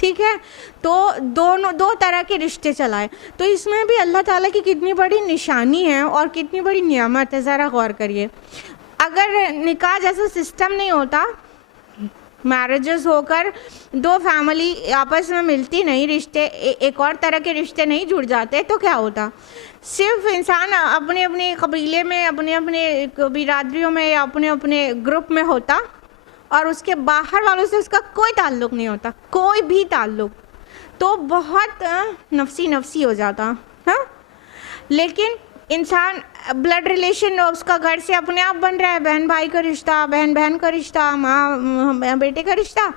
ٹھیک ہے. تو دو طرح کے رشتے چلائے. تو اس میں بھی اللہ تعالیٰ کی کتنی بڑی نشانی ہے اور کتنی بڑی نعمت ہے, ذرا غور کریے. اگر نکاح جیسا سسٹم نہیں ہوتا, میرجز ہو کر دو فیملی آپس میں ملتی نہیں, رشتے ایک اور طرح کے رشتے نہیں جڑ جاتے, تو کیا ہوتا؟ صرف انسان اپنے اپنے قبیلے میں, اپنے اپنے برادریوں میں یا اپنے اپنے گروپ میں ہوتا اور اس کے باہر والوں سے اس کا کوئی تعلق نہیں ہوتا, کوئی بھی تعلق. تو بہت نفسی ہو جاتا. ہاں, لیکن انسان بلڈ ریلیشن اس کا گھر سے اپنے آپ بن رہا ہے, بہن بھائی کا رشتہ, بہن بہن کا رشتہ, ماں بیٹے کا رشتہ,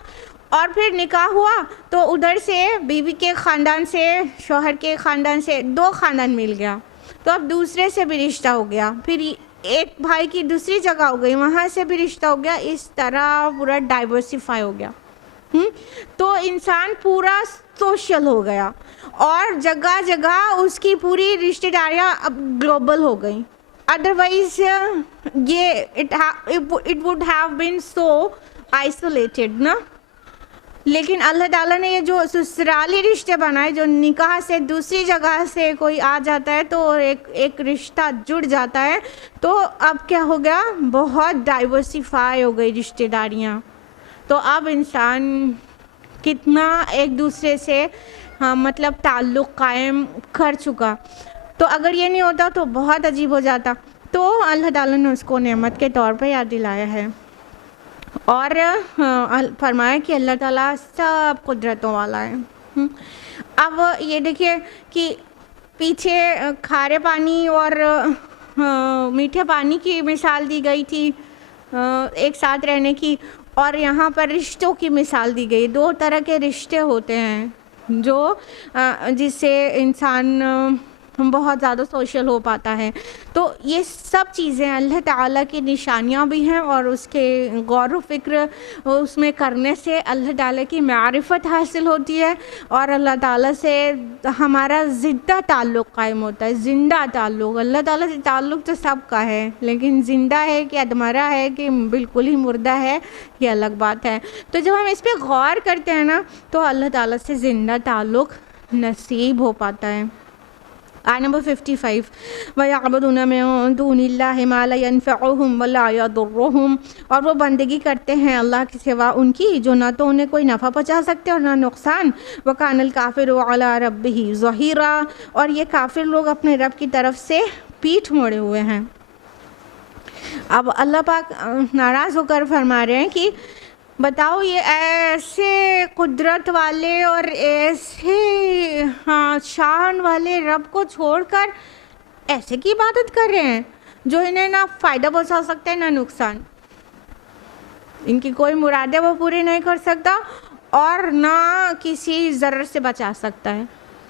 اور پھر نکاح ہوا تو ادھر سے بیوی کے خاندان سے, شوہر کے خاندان سے دو خاندان مل گیا, تو اب دوسرے سے بھی رشتہ ہو گیا, پھر ایک بھائی کی دوسری جگہ ہو گئی, وہاں سے بھی رشتہ ہو گیا. اس طرح پورا ڈائیورسیفائی ہو گیا. تو انسان پورا سوشل ہو گیا اور جگہ جگہ اس کی پوری رشتہ داریاں اب گلوبل ہو گئیں. ادروائز یہ it would have been so isolated نا. لیکن اللہ تعالیٰ نے یہ جو سسرالی رشتے بنائے, جو نکاح سے دوسری جگہ سے کوئی آ جاتا ہے تو ایک رشتہ جڑ جاتا ہے, تو اب کیا ہو گیا, بہت ڈائیورسیفائی ہو گئی رشتہ داریاں. تو اب انسان کتنا ایک دوسرے سے مطلب تعلق قائم کر چکا. تو اگر یہ نہیں ہوتا تو بہت عجیب ہو جاتا. تو اللہ تعالیٰ نے اس کو نعمت کے طور پہ یاد دلایا ہے اور فرمایا کہ اللہ تعالیٰ سب قدرتوں والا ہے. اب یہ دیکھیے کہ پیچھے کھارے پانی اور میٹھے پانی کی مثال دی گئی تھی ایک ساتھ رہنے کی, اور یہاں پر رشتوں کی مثال دی گئی. دو طرح کے رشتے ہوتے ہیں جو جس سے انسان بہت زیادہ سوشل ہو پاتا ہے. تو یہ سب چیزیں اللہ تعالیٰ کی نشانیاں بھی ہیں, اور اس کے غور و فکر اس میں کرنے سے اللہ تعالیٰ کی معرفت حاصل ہوتی ہے, اور اللہ تعالیٰ سے ہمارا زندہ تعلق قائم ہوتا ہے. زندہ تعلق, اللہ تعالیٰ سے تعلق تو سب کا ہے, لیکن زندہ ہے کہ ادمرا ہے کہ بالکل ہی مردہ ہے, یہ الگ بات ہے. تو جب ہم اس پہ غور کرتے ہیں نا تو اللہ تعالیٰ سے زندہ تعلق نصیب ہو پاتا ہے. آیت نمبر 55 وَيَعْبُدُونَ مِن دُونِ اللَّهِ مَا لَا يَنفَعُهُمْ وَلَا يَضُرُّهُمْ، اور وہ بندگی کرتے ہیں اللہ کے سوا ان کی جو نہ تو انہیں کوئی نفع پہنچا سکتے اور نہ نقصان. وَكَانَ الْكَافِرُ عَلَىٰ رَبِّهِ ظَهِيرًا، اور یہ کافر لوگ اپنے رب کی طرف سے پیٹھ موڑے ہوئے ہیں. اب اللہ پاک ناراض ہو کر فرما رہے ہیں کہ بتاؤ یہ ایسے قدرت والے اور ایسے شان والے رب کو چھوڑ کر ایسے کی عبادت کر رہے ہیں جو انہیں نہ فائدہ پہنچا سکتا ہے نہ نقصان، ان کی کوئی مرادیں وہ پوری نہیں کر سکتا اور نہ کسی ضرر سے بچا سکتا ہے.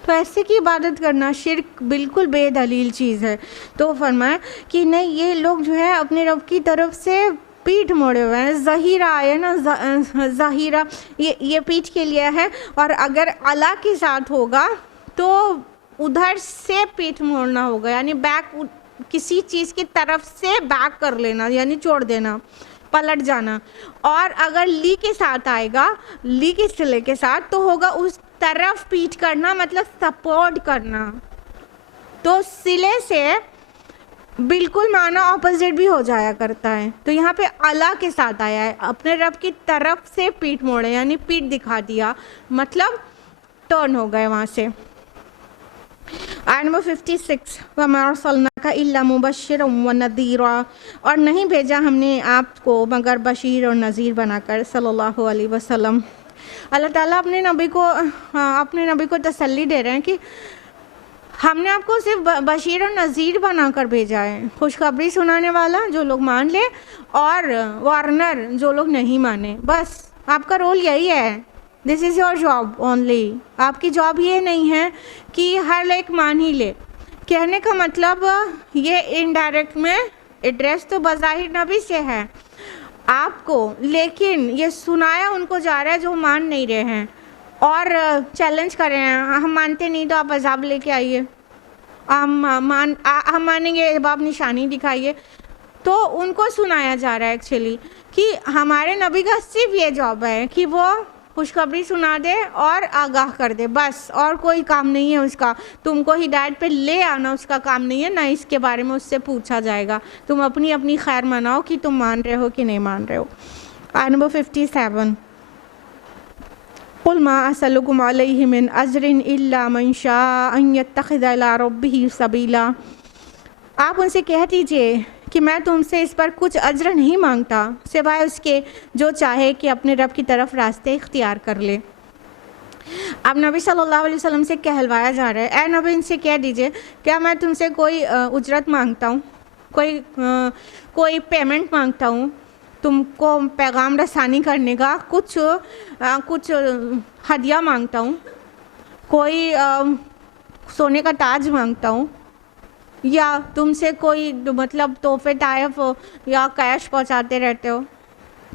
تو ایسے کی عبادت کرنا شرک بالکل بے دلیل چیز ہے. تو فرمایا کہ نہیں، یہ لوگ جو ہے اپنے رب کی طرف سے پیٹھ موڑے ہوئے ہیں. ظہیرہ ہے نا، ظہیرہ یہ پیٹھ کے لیے ہے، اور اگر اللہ کے ساتھ ہوگا تو ادھر سے پیٹھ موڑنا ہوگا، یعنی بیک، کسی چیز کی طرف سے بیک کر لینا، یعنی چھوڑ دینا، پلٹ جانا. اور اگر لی کے ساتھ آئے گا، لی کے صلے کے ساتھ، تو ہوگا اس طرف پیٹھ کرنا، مطلب سپورٹ کرنا. تو صلے سے بالکل معنی اپوزٹ بھی ہو جایا کرتا ہے. تو یہاں پہ اللہ کے ساتھ آیا ہے، اپنے رب کی طرف سے پیٹھ موڑے، یعنی پیٹھ دکھا دیا، مطلب ٹرن ہو گئے وہاں سے. آیت نمبر 56 وَمَا أَرْسَلْنَاكَ إِلَّا مُبَشِّرًا وَنَذِيرًا، اور نہیں بھیجا ہم نے آپ کو مگر بشیر اور نذیر بنا کر صلی اللہ علیہ وسلم. اللہ تعالیٰ اپنے نبی کو تسلی دے رہے ہیں کہ ہم نے آپ کو صرف بشیر اور نذیر بنا کر بھیجا ہے، خوشخبری سنانے والا جو لوگ مان لے، اور وارنر جو لوگ نہیں مانے. بس آپ کا رول یہی ہے. دس از یور جاب اونلی. آپ کی جاب یہ نہیں ہے کہ ہر ایک مان ہی لے. کہنے کا مطلب یہ انڈائریکٹ میں ایڈریس تو بظاہر نبی سے ہے آپ کو، لیکن یہ سنایا ان کو جا رہا ہے جو مان نہیں رہے ہیں، اور چیلنج کر رہے ہیں ہم مانتے نہیں تو آپ عذاب لے کے آئیے، ہم مانیں گے اب آپ نشانی دکھائیے. تو ان کو سنایا جا رہا ہے ایکچولی کہ ہمارے نبی کا صرف یہ جاب ہے کہ وہ خوشخبری سنا دے اور آگاہ کر دے، بس، اور کوئی کام نہیں ہے اس کا. تم کو ہدایت پہ لے آنا اس کا کام نہیں ہے، نہ اس کے بارے میں اس سے پوچھا جائے گا. تم اپنی اپنی خیر مناؤ کہ تم مان رہے ہو کہ نہیں مان رہے ہو. آیت نمبر 57 قُلْ مَا أَسْأَلُكُمْ عَلَيْهِ مِنْ أَجْرٍ إِلَّا مَنْ شَاءَ أَنْ يَتَّخِذَ إِلَىٰ رَبِّهِ سَبِيلًا، آپ ان سے کہہ دیجئے کہ میں تم سے اس پر کچھ اجر نہیں مانگتا سوائے اس کے جو چاہے کہ اپنے رب کی طرف راستے اختیار کر لے. اب نبی صلی اللہ علیہ وسلم سے کہلوایا جا رہا ہے، اے نبی ان سے کہہ دیجئے کیا میں تم سے کوئی اجرت مانگتا ہوں، کوئی پیمنٹ مانگتا ہوں تم کو پیغام رسانی کرنے کا، کچھ ہدیہ مانگتا ہوں، کوئی سونے کا تاج مانگتا ہوں، یا تم سے کوئی مطلب تحفے تحائف یا کیش پہنچاتے رہتے ہو؟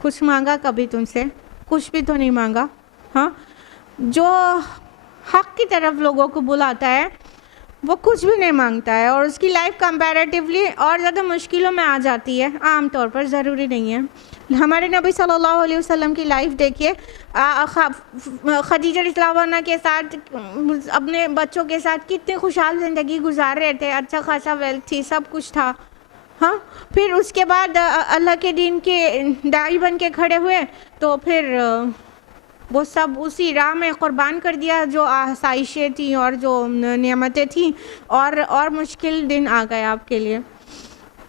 کچھ مانگا کبھی تم سے؟ کچھ بھی تو نہیں مانگا. ہاں، جو حق کی طرف لوگوں کو بلاتا ہے وہ کچھ بھی نہیں مانگتا ہے، اور اس کی لائف کمپیریٹیولی اور زیادہ مشکلوں میں آ جاتی ہے. عام طور پر ضروری نہیں ہے. ہمارے نبی صلی اللہ علیہ وسلم کی لائف دیکھیے، خدیجہ رضی اللہ عنہ کے ساتھ، اپنے بچوں کے ساتھ کتنی خوشحال زندگی گزار رہے تھے، اچھا خاصا ویلتھ تھی، سب کچھ تھا. ہاں، پھر اس کے بعد اللہ کے دین کے داعی بن کے کھڑے ہوئے تو پھر وہ سب اسی راہ میں قربان کر دیا، جو آسائشیں تھیں اور جو نعمتیں تھیں، اور مشکل دن آ گئے آپ کے لیے.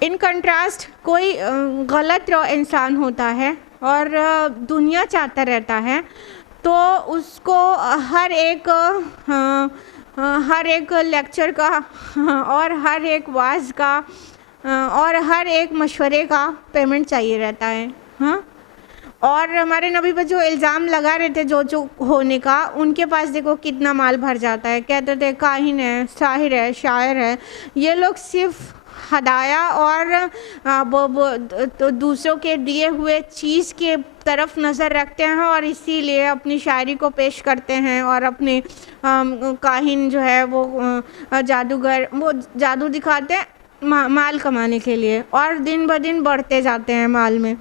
ان کنٹراسٹ کوئی غلط انسان ہوتا ہے اور دنیا چاہتا رہتا ہے، تو اس کو ہر ایک لیکچر کا اور ہر ایک واعظ کا اور ہر ایک مشورے کا پیمنٹ چاہیے رہتا ہے. ہاں، اور ہمارے نبی پہ جو الزام لگا رہے تھے جو ہونے کا، ان کے پاس دیکھو کتنا مال بھر جاتا ہے. کہتے تھے کاہن ہے، ساحر ہے، شاعر ہے. یہ لوگ صرف ہدایہ اور دوسروں کے دیے ہوئے چیز کے طرف نظر رکھتے ہیں، اور اسی لیے اپنی شاعری کو پیش کرتے ہیں، اور اپنے کاہن جو ہے وہ جادوگر، وہ جادو دکھاتے ہیں مال کمانے کے لیے، اور دن بدن بڑھتے جاتے ہیں مال میں.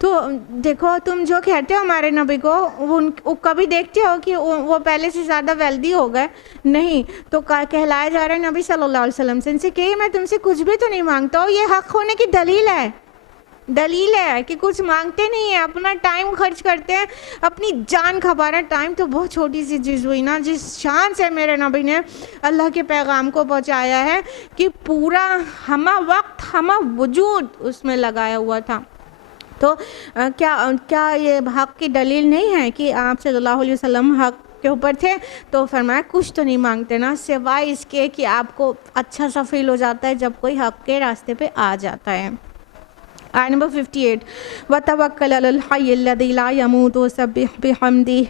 تو دیکھو تم جو کہتے ہو ہمارے نبی کو وہ کبھی دیکھتے ہو کہ وہ پہلے سے زیادہ ویلدی ہو گئے؟ نہیں. تو کہلایا جا رہا ہے نبی صلی اللہ علیہ وسلم سے ان سے کہ میں تم سے کچھ بھی تو نہیں مانگتا ہوں. یہ حق ہونے کی دلیل ہے کہ کچھ مانگتے نہیں ہیں, اپنا ٹائم خرچ کرتے ہیں, اپنی جان کھپا رہے ہیں. ٹائم تو بہت چھوٹی سی چیز ہوئی نا, جس شان سے میرے نبی نے اللہ کے پیغام کو پہنچایا ہے کہ پورا ہمہ وقت ہمہ وجود اس میں لگایا ہوا تھا. تو کیا یہ حق کی دلیل نہیں ہے کہ آپ صلی اللہ علیہ وسلم حق کے اوپر تھے؟ تو فرمایا کچھ تو نہیں مانگتے نا سوائے اس کے کہ آپ کو اچھا سا فیل ہو جاتا ہے جب کوئی حق کے راستے پہ آ جاتا ہے. آیت نمبر 58 وَتَوَكَّلْ عَلَى الْحَيِّ الَّذِي لَا يَمُوتُ وَسَبِّحْ بِحَمْدِهِ.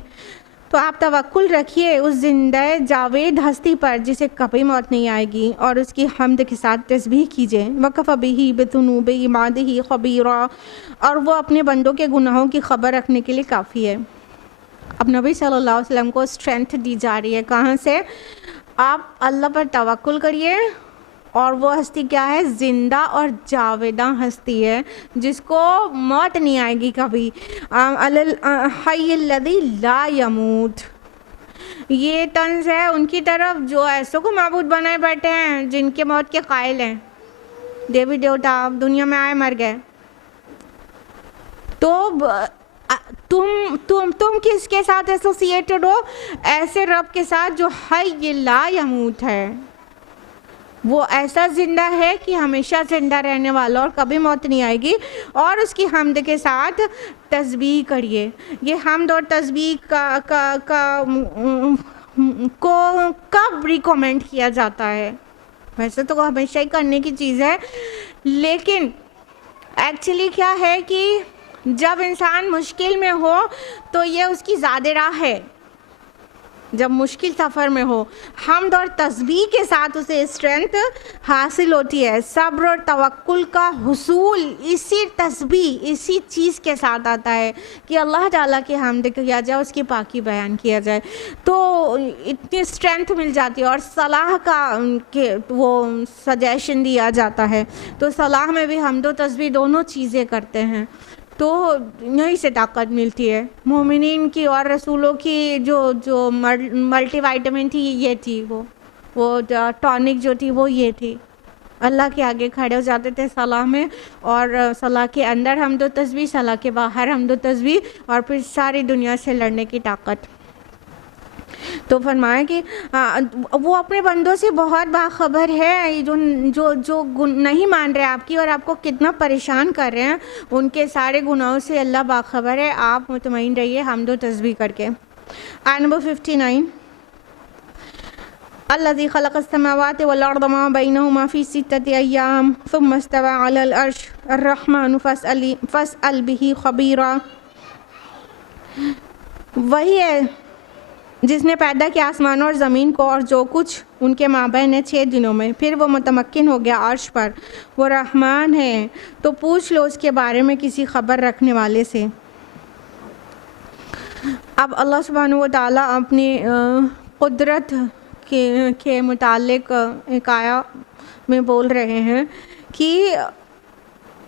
تو آپ توکل رکھیے اس زندہ جاوید ہستی پر جسے کبھی موت نہیں آئے گی, اور اس کی حمد کے ساتھ تسبیح کیجیے. وَكَفَى بِهِ بِذُنُوبِ عِبَادِهِ خَبِيرًا. اور وہ اپنے بندوں کے گناہوں کی خبر رکھنے کے لیے کافی ہے. اب نبی صلی اللہ علیہ وسلم کو اسٹرینتھ دی جا رہی ہے. کہاں سے؟ آپ اللہ پر توکل کریے, اور وہ ہستی کیا ہے؟ زندہ اور جاویدہ ہستی ہے جس کو موت نہیں آئے گی کبھی. الحی الذی لا یموت. یہ طنز ہے ان کی طرف جو ایسوں کو معبود بنائے بیٹھے ہیں جن کے موت کے قائل ہیں. دیوی دیوتا دنیا میں آئے مر گئے. تو تم کس کے ساتھ ایسوسیٹڈ ہو؟ ایسے رب کے ساتھ جو حی لا یموت ہے. وہ ایسا زندہ ہے کہ ہمیشہ زندہ رہنے والا اور کبھی موت نہیں آئے گی. اور اس کی حمد کے ساتھ تسبیح کریے. یہ حمد اور تسبیح کو کب ریکمینڈ کیا جاتا ہے؟ ویسے تو ہمیشہ ہی کرنے کی چیز ہے, لیکن ایکچولی کیا ہے کہ جب انسان مشکل میں ہو تو یہ اس کی زیادہ راہ ہے. جب مشکل سفر میں ہو حمد اور تسبیح کے ساتھ اسے اسٹرینتھ حاصل ہوتی ہے. صبر اور توکل کا حصول اسی تسبیح اسی چیز کے ساتھ آتا ہے کہ اللہ تعالیٰ کی حمد کیا جائے, اس کی پاکی بیان کیا جائے, تو اتنی اسٹرینتھ مل جاتی ہے. اور صلاح کا وہ سجیشن دیا جاتا ہے, تو صلاح میں بھی حمد و تسبیح دونوں چیزیں کرتے ہیں. تو یہیں سے طاقت ملتی ہے. مومنین کی اور رسولوں کی جو ملٹی وائٹامن تھی یہ تھی, وہ ٹونک جو تھی وہ یہ تھی. اللہ کے آگے کھڑے ہو جاتے تھے صلاح میں, اور صلاح کے اندر حمد و تسبیح, صلاح کے باہر حمد و تسبیح, اور پھر ساری دنیا سے لڑنے کی طاقت. تو فرمایا کہ وہ اپنے بندوں سے بہت باخبر ہے جو نہیں مان رہے آپ کی اور آپ کو کتنا پریشان کر رہے ہیں, ان کے سارے گناہوں سے اللہ باخبر ہے. آپ مطمئن رہیے حمد و تسبیح کر کے. آیت نمبر 59 الذی خلق السماوات والارض وما بینہما فی 6 ایام ثم استوى علی العرش الرحمن فاسأل به خبیرا. وہی ہے جس نے پیدا کیا آسمانوں اور زمین کو اور جو کچھ ان کے مابین ہے 6 دنوں میں, پھر وہ متمکن ہو گیا عرش پر. وہ رحمان ہے, تو پوچھ لو اس کے بارے میں کسی خبر رکھنے والے سے. اب اللہ سبحانہ و تعالیٰ اپنی قدرت کے متعلق ایک آیا میں بول رہے ہیں کہ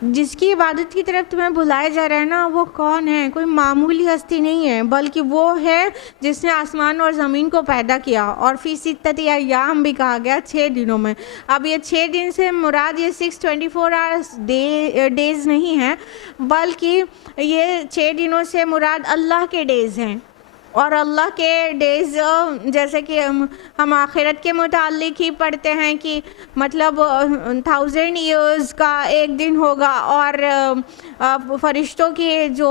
جس کی عبادت کی طرف تمہیں بلایا جا رہا ہے نا, وہ کون ہے؟ کوئی معمولی ہستی نہیں ہے, بلکہ وہ ہے جس نے آسمان اور زمین کو پیدا کیا. اور فی 6 ایام بھی کہا گیا 6 دنوں میں. اب یہ 6 دن سے مراد یہ 624 آورس ڈیز نہیں ہیں, بلکہ یہ 6 دنوں سے مراد اللہ کے ڈیز ہیں. اور اللہ کے ڈیز جیسے کہ ہم آخرت کے متعلق ہی پڑھتے ہیں کہ مطلب 1000 ایئرز کا ایک دن ہوگا, اور فرشتوں کے جو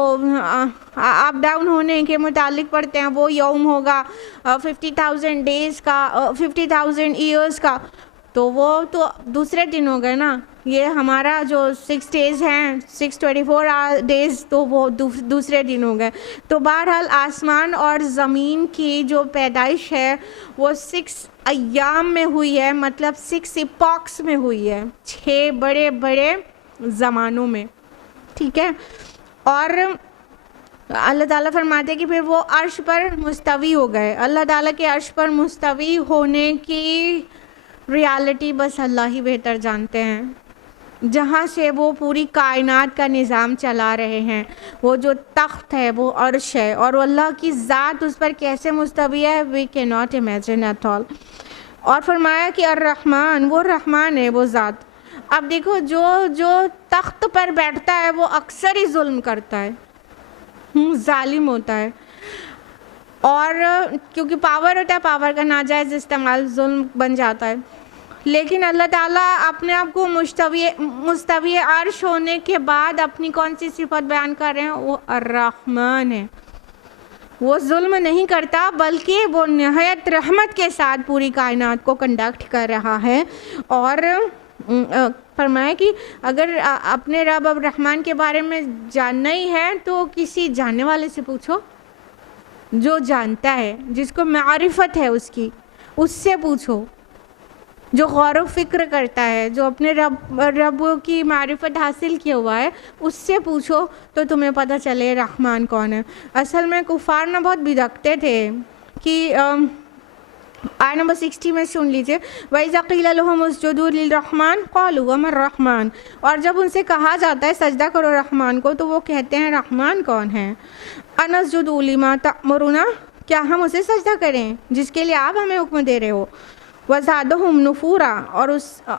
اپ ڈاؤن ہونے کے متعلق پڑھتے ہیں وہ یوم ہوگا 50,000 ڈیز کا, 50,000 ایئرز کا. تو وہ تو دوسرے دن ہو گئے نا. یہ ہمارا جو 6 days ہیں 624 days, تو وہ دوسرے دن ہو گئے. تو بہرحال آسمان اور زمین کی جو پیدائش ہے وہ 6 ایام میں ہوئی ہے, مطلب 6 ایپاکس میں ہوئی ہے, 6 بڑے بڑے زمانوں میں. ٹھیک ہے. اور اللہ تعالیٰ فرماتے کہ پھر وہ عرش پر مستوی ہو گئے. اللہ تعالیٰ کے عرش پر مستوی ہونے کی ریالٹی بس اللہ ہی بہتر جانتے ہیں. جہاں سے وہ پوری کائنات کا نظام چلا رہے ہیں. وہ جو تخت ہے وہ عرش ہے، اور اللہ کی ذات اس پر کیسے مستوی ہے we cannot imagine at all. اور فرمایا کہ الرحمن، وہ رحمان ہے وہ ذات. اب دیکھو جو تخت پر بیٹھتا ہے وہ اکثر ہی ظلم کرتا ہے، ظالم ہوتا ہے، اور کیونکہ پاور ہوتا ہے، پاور کا ناجائز استعمال ظلم بن جاتا ہے. لیکن اللہ تعالیٰ اپنے آپ کو مستوی عرش ہونے کے بعد اپنی کون سی صفت بیان کر رہے ہیں؟ وہ الرحمن ہے. وہ ظلم نہیں کرتا بلکہ وہ نہایت رحمت کے ساتھ پوری کائنات کو کنڈکٹ کر رہا ہے. اور فرمایا کہ اگر اپنے رب الرحمن کے بارے میں جاننا ہی ہے تو کسی جاننے والے سے پوچھو، جو جانتا ہے، جس کو معرفت ہے اس کی، اس سے پوچھو، جو غور و فکر کرتا ہے، جو اپنے رب کی معرفت حاصل کیا ہوا ہے، اس سے پوچھو تو تمہیں پتہ چلے رحمان کون ہے. اصل میں کفار نہ بہت بدکتے تھے کہ آیت نمبر 60 میں سن لیجئے، وَإِذَا قِيلَ لَهُمُ اسْجُدُوا لِلرَّحْمَنِ قَالُوا وَمَا الرَّحْمَنُ. اور جب ان سے کہا جاتا ہے سجدہ کرو رحمان کو تو وہ کہتے ہیں رحمان کون ہے؟ أَنَسْجُدُ لِمَا تَأْمُرُنَا، کیا ہم اسے سجدہ کریں جس کے لیے آپ ہمیں حکم دے رہے ہو؟ وَزَادَهُمْ نُفُورًا،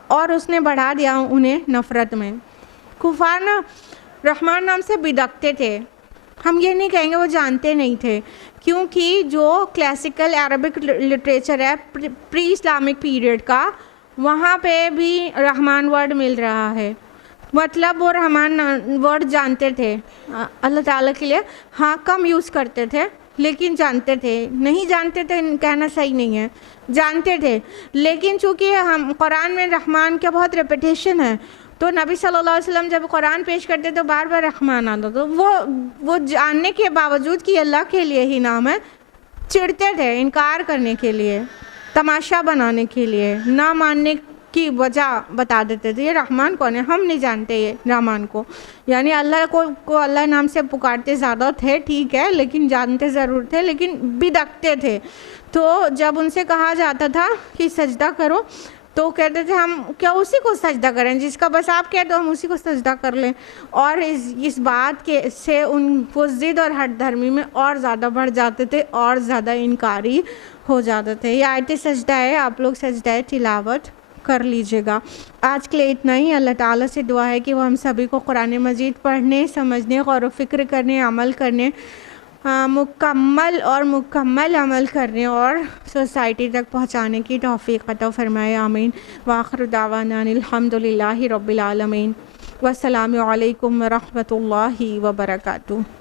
اور اس نے بڑھا دیا انہیں نفرت میں. کفار نا رحمان نام سے بدکتے تھے. ہم یہ نہیں کہیں گے وہ جانتے نہیں تھے، کیونکہ جو کلاسیکل عربک لٹریچر ہے پری اسلامک پیریڈ کا، وہاں پہ بھی رحمان ورڈ مل رہا ہے. مطلب وہ رحمان ورڈ جانتے تھے اللہ تعالیٰ کے لیے. ہاں کم یوز کرتے تھے لیکن جانتے تھے. نہیں جانتے تھے کہنا صحیح نہیں ہے، جانتے تھے. لیکن چونکہ ہم قرآن میں رحمان کا بہت ریپیٹیشن ہے تو نبی صلی اللہ علیہ وسلم جب قرآن پیش کرتے تو بار بار رحمان آتا، تو وہ جاننے کے باوجود کہ اللہ کے لیے ہی نام ہے چڑھتے تھے، انکار کرنے کے لیے، تماشا بنانے کے لیے، نہ ماننے کی وجہ بتا دیتے تھے. یہ رحمان کون ہے؟ ہم نہیں جانتے یہ رحمان کو. یعنی اللہ کو اللہ نام سے پکارتے زیادہ تھے ٹھیک ہے، لیکن جانتے ضرور تھے، لیکن بدکتے تھے. تو جب ان سے کہا جاتا تھا کہ سجدہ کرو تو کہتے تھے ہم کیا اسی کو سجدہ کریں جس کا بس آپ کہتے ہو ہم اسی کو سجدہ کر لیں. اور اس بات کے سے ان کو ضد اور ہٹ دھرمی میں اور زیادہ بڑھ جاتے تھے، اور زیادہ انکاری ہو جاتے تھے. یہ آیت سجدہ ہے، آپ لوگ سجدہ تلاوت کر لیجیے گا. آج کے لیے اتنا ہی. اللہ تعالیٰ سے دعا ہے کہ وہ ہم سبھی کو قرآن مجید پڑھنے، سمجھنے، غور و فکر کرنے، عمل کرنے، مکمل عمل کرنے اور سوسائٹی تک پہنچانے کی توفیق عطا فرمائے. آمین. وآخر دعوانا الحمدللہ رب العالمین. والسلام علیکم ورحمۃ اللہ وبرکاتہ.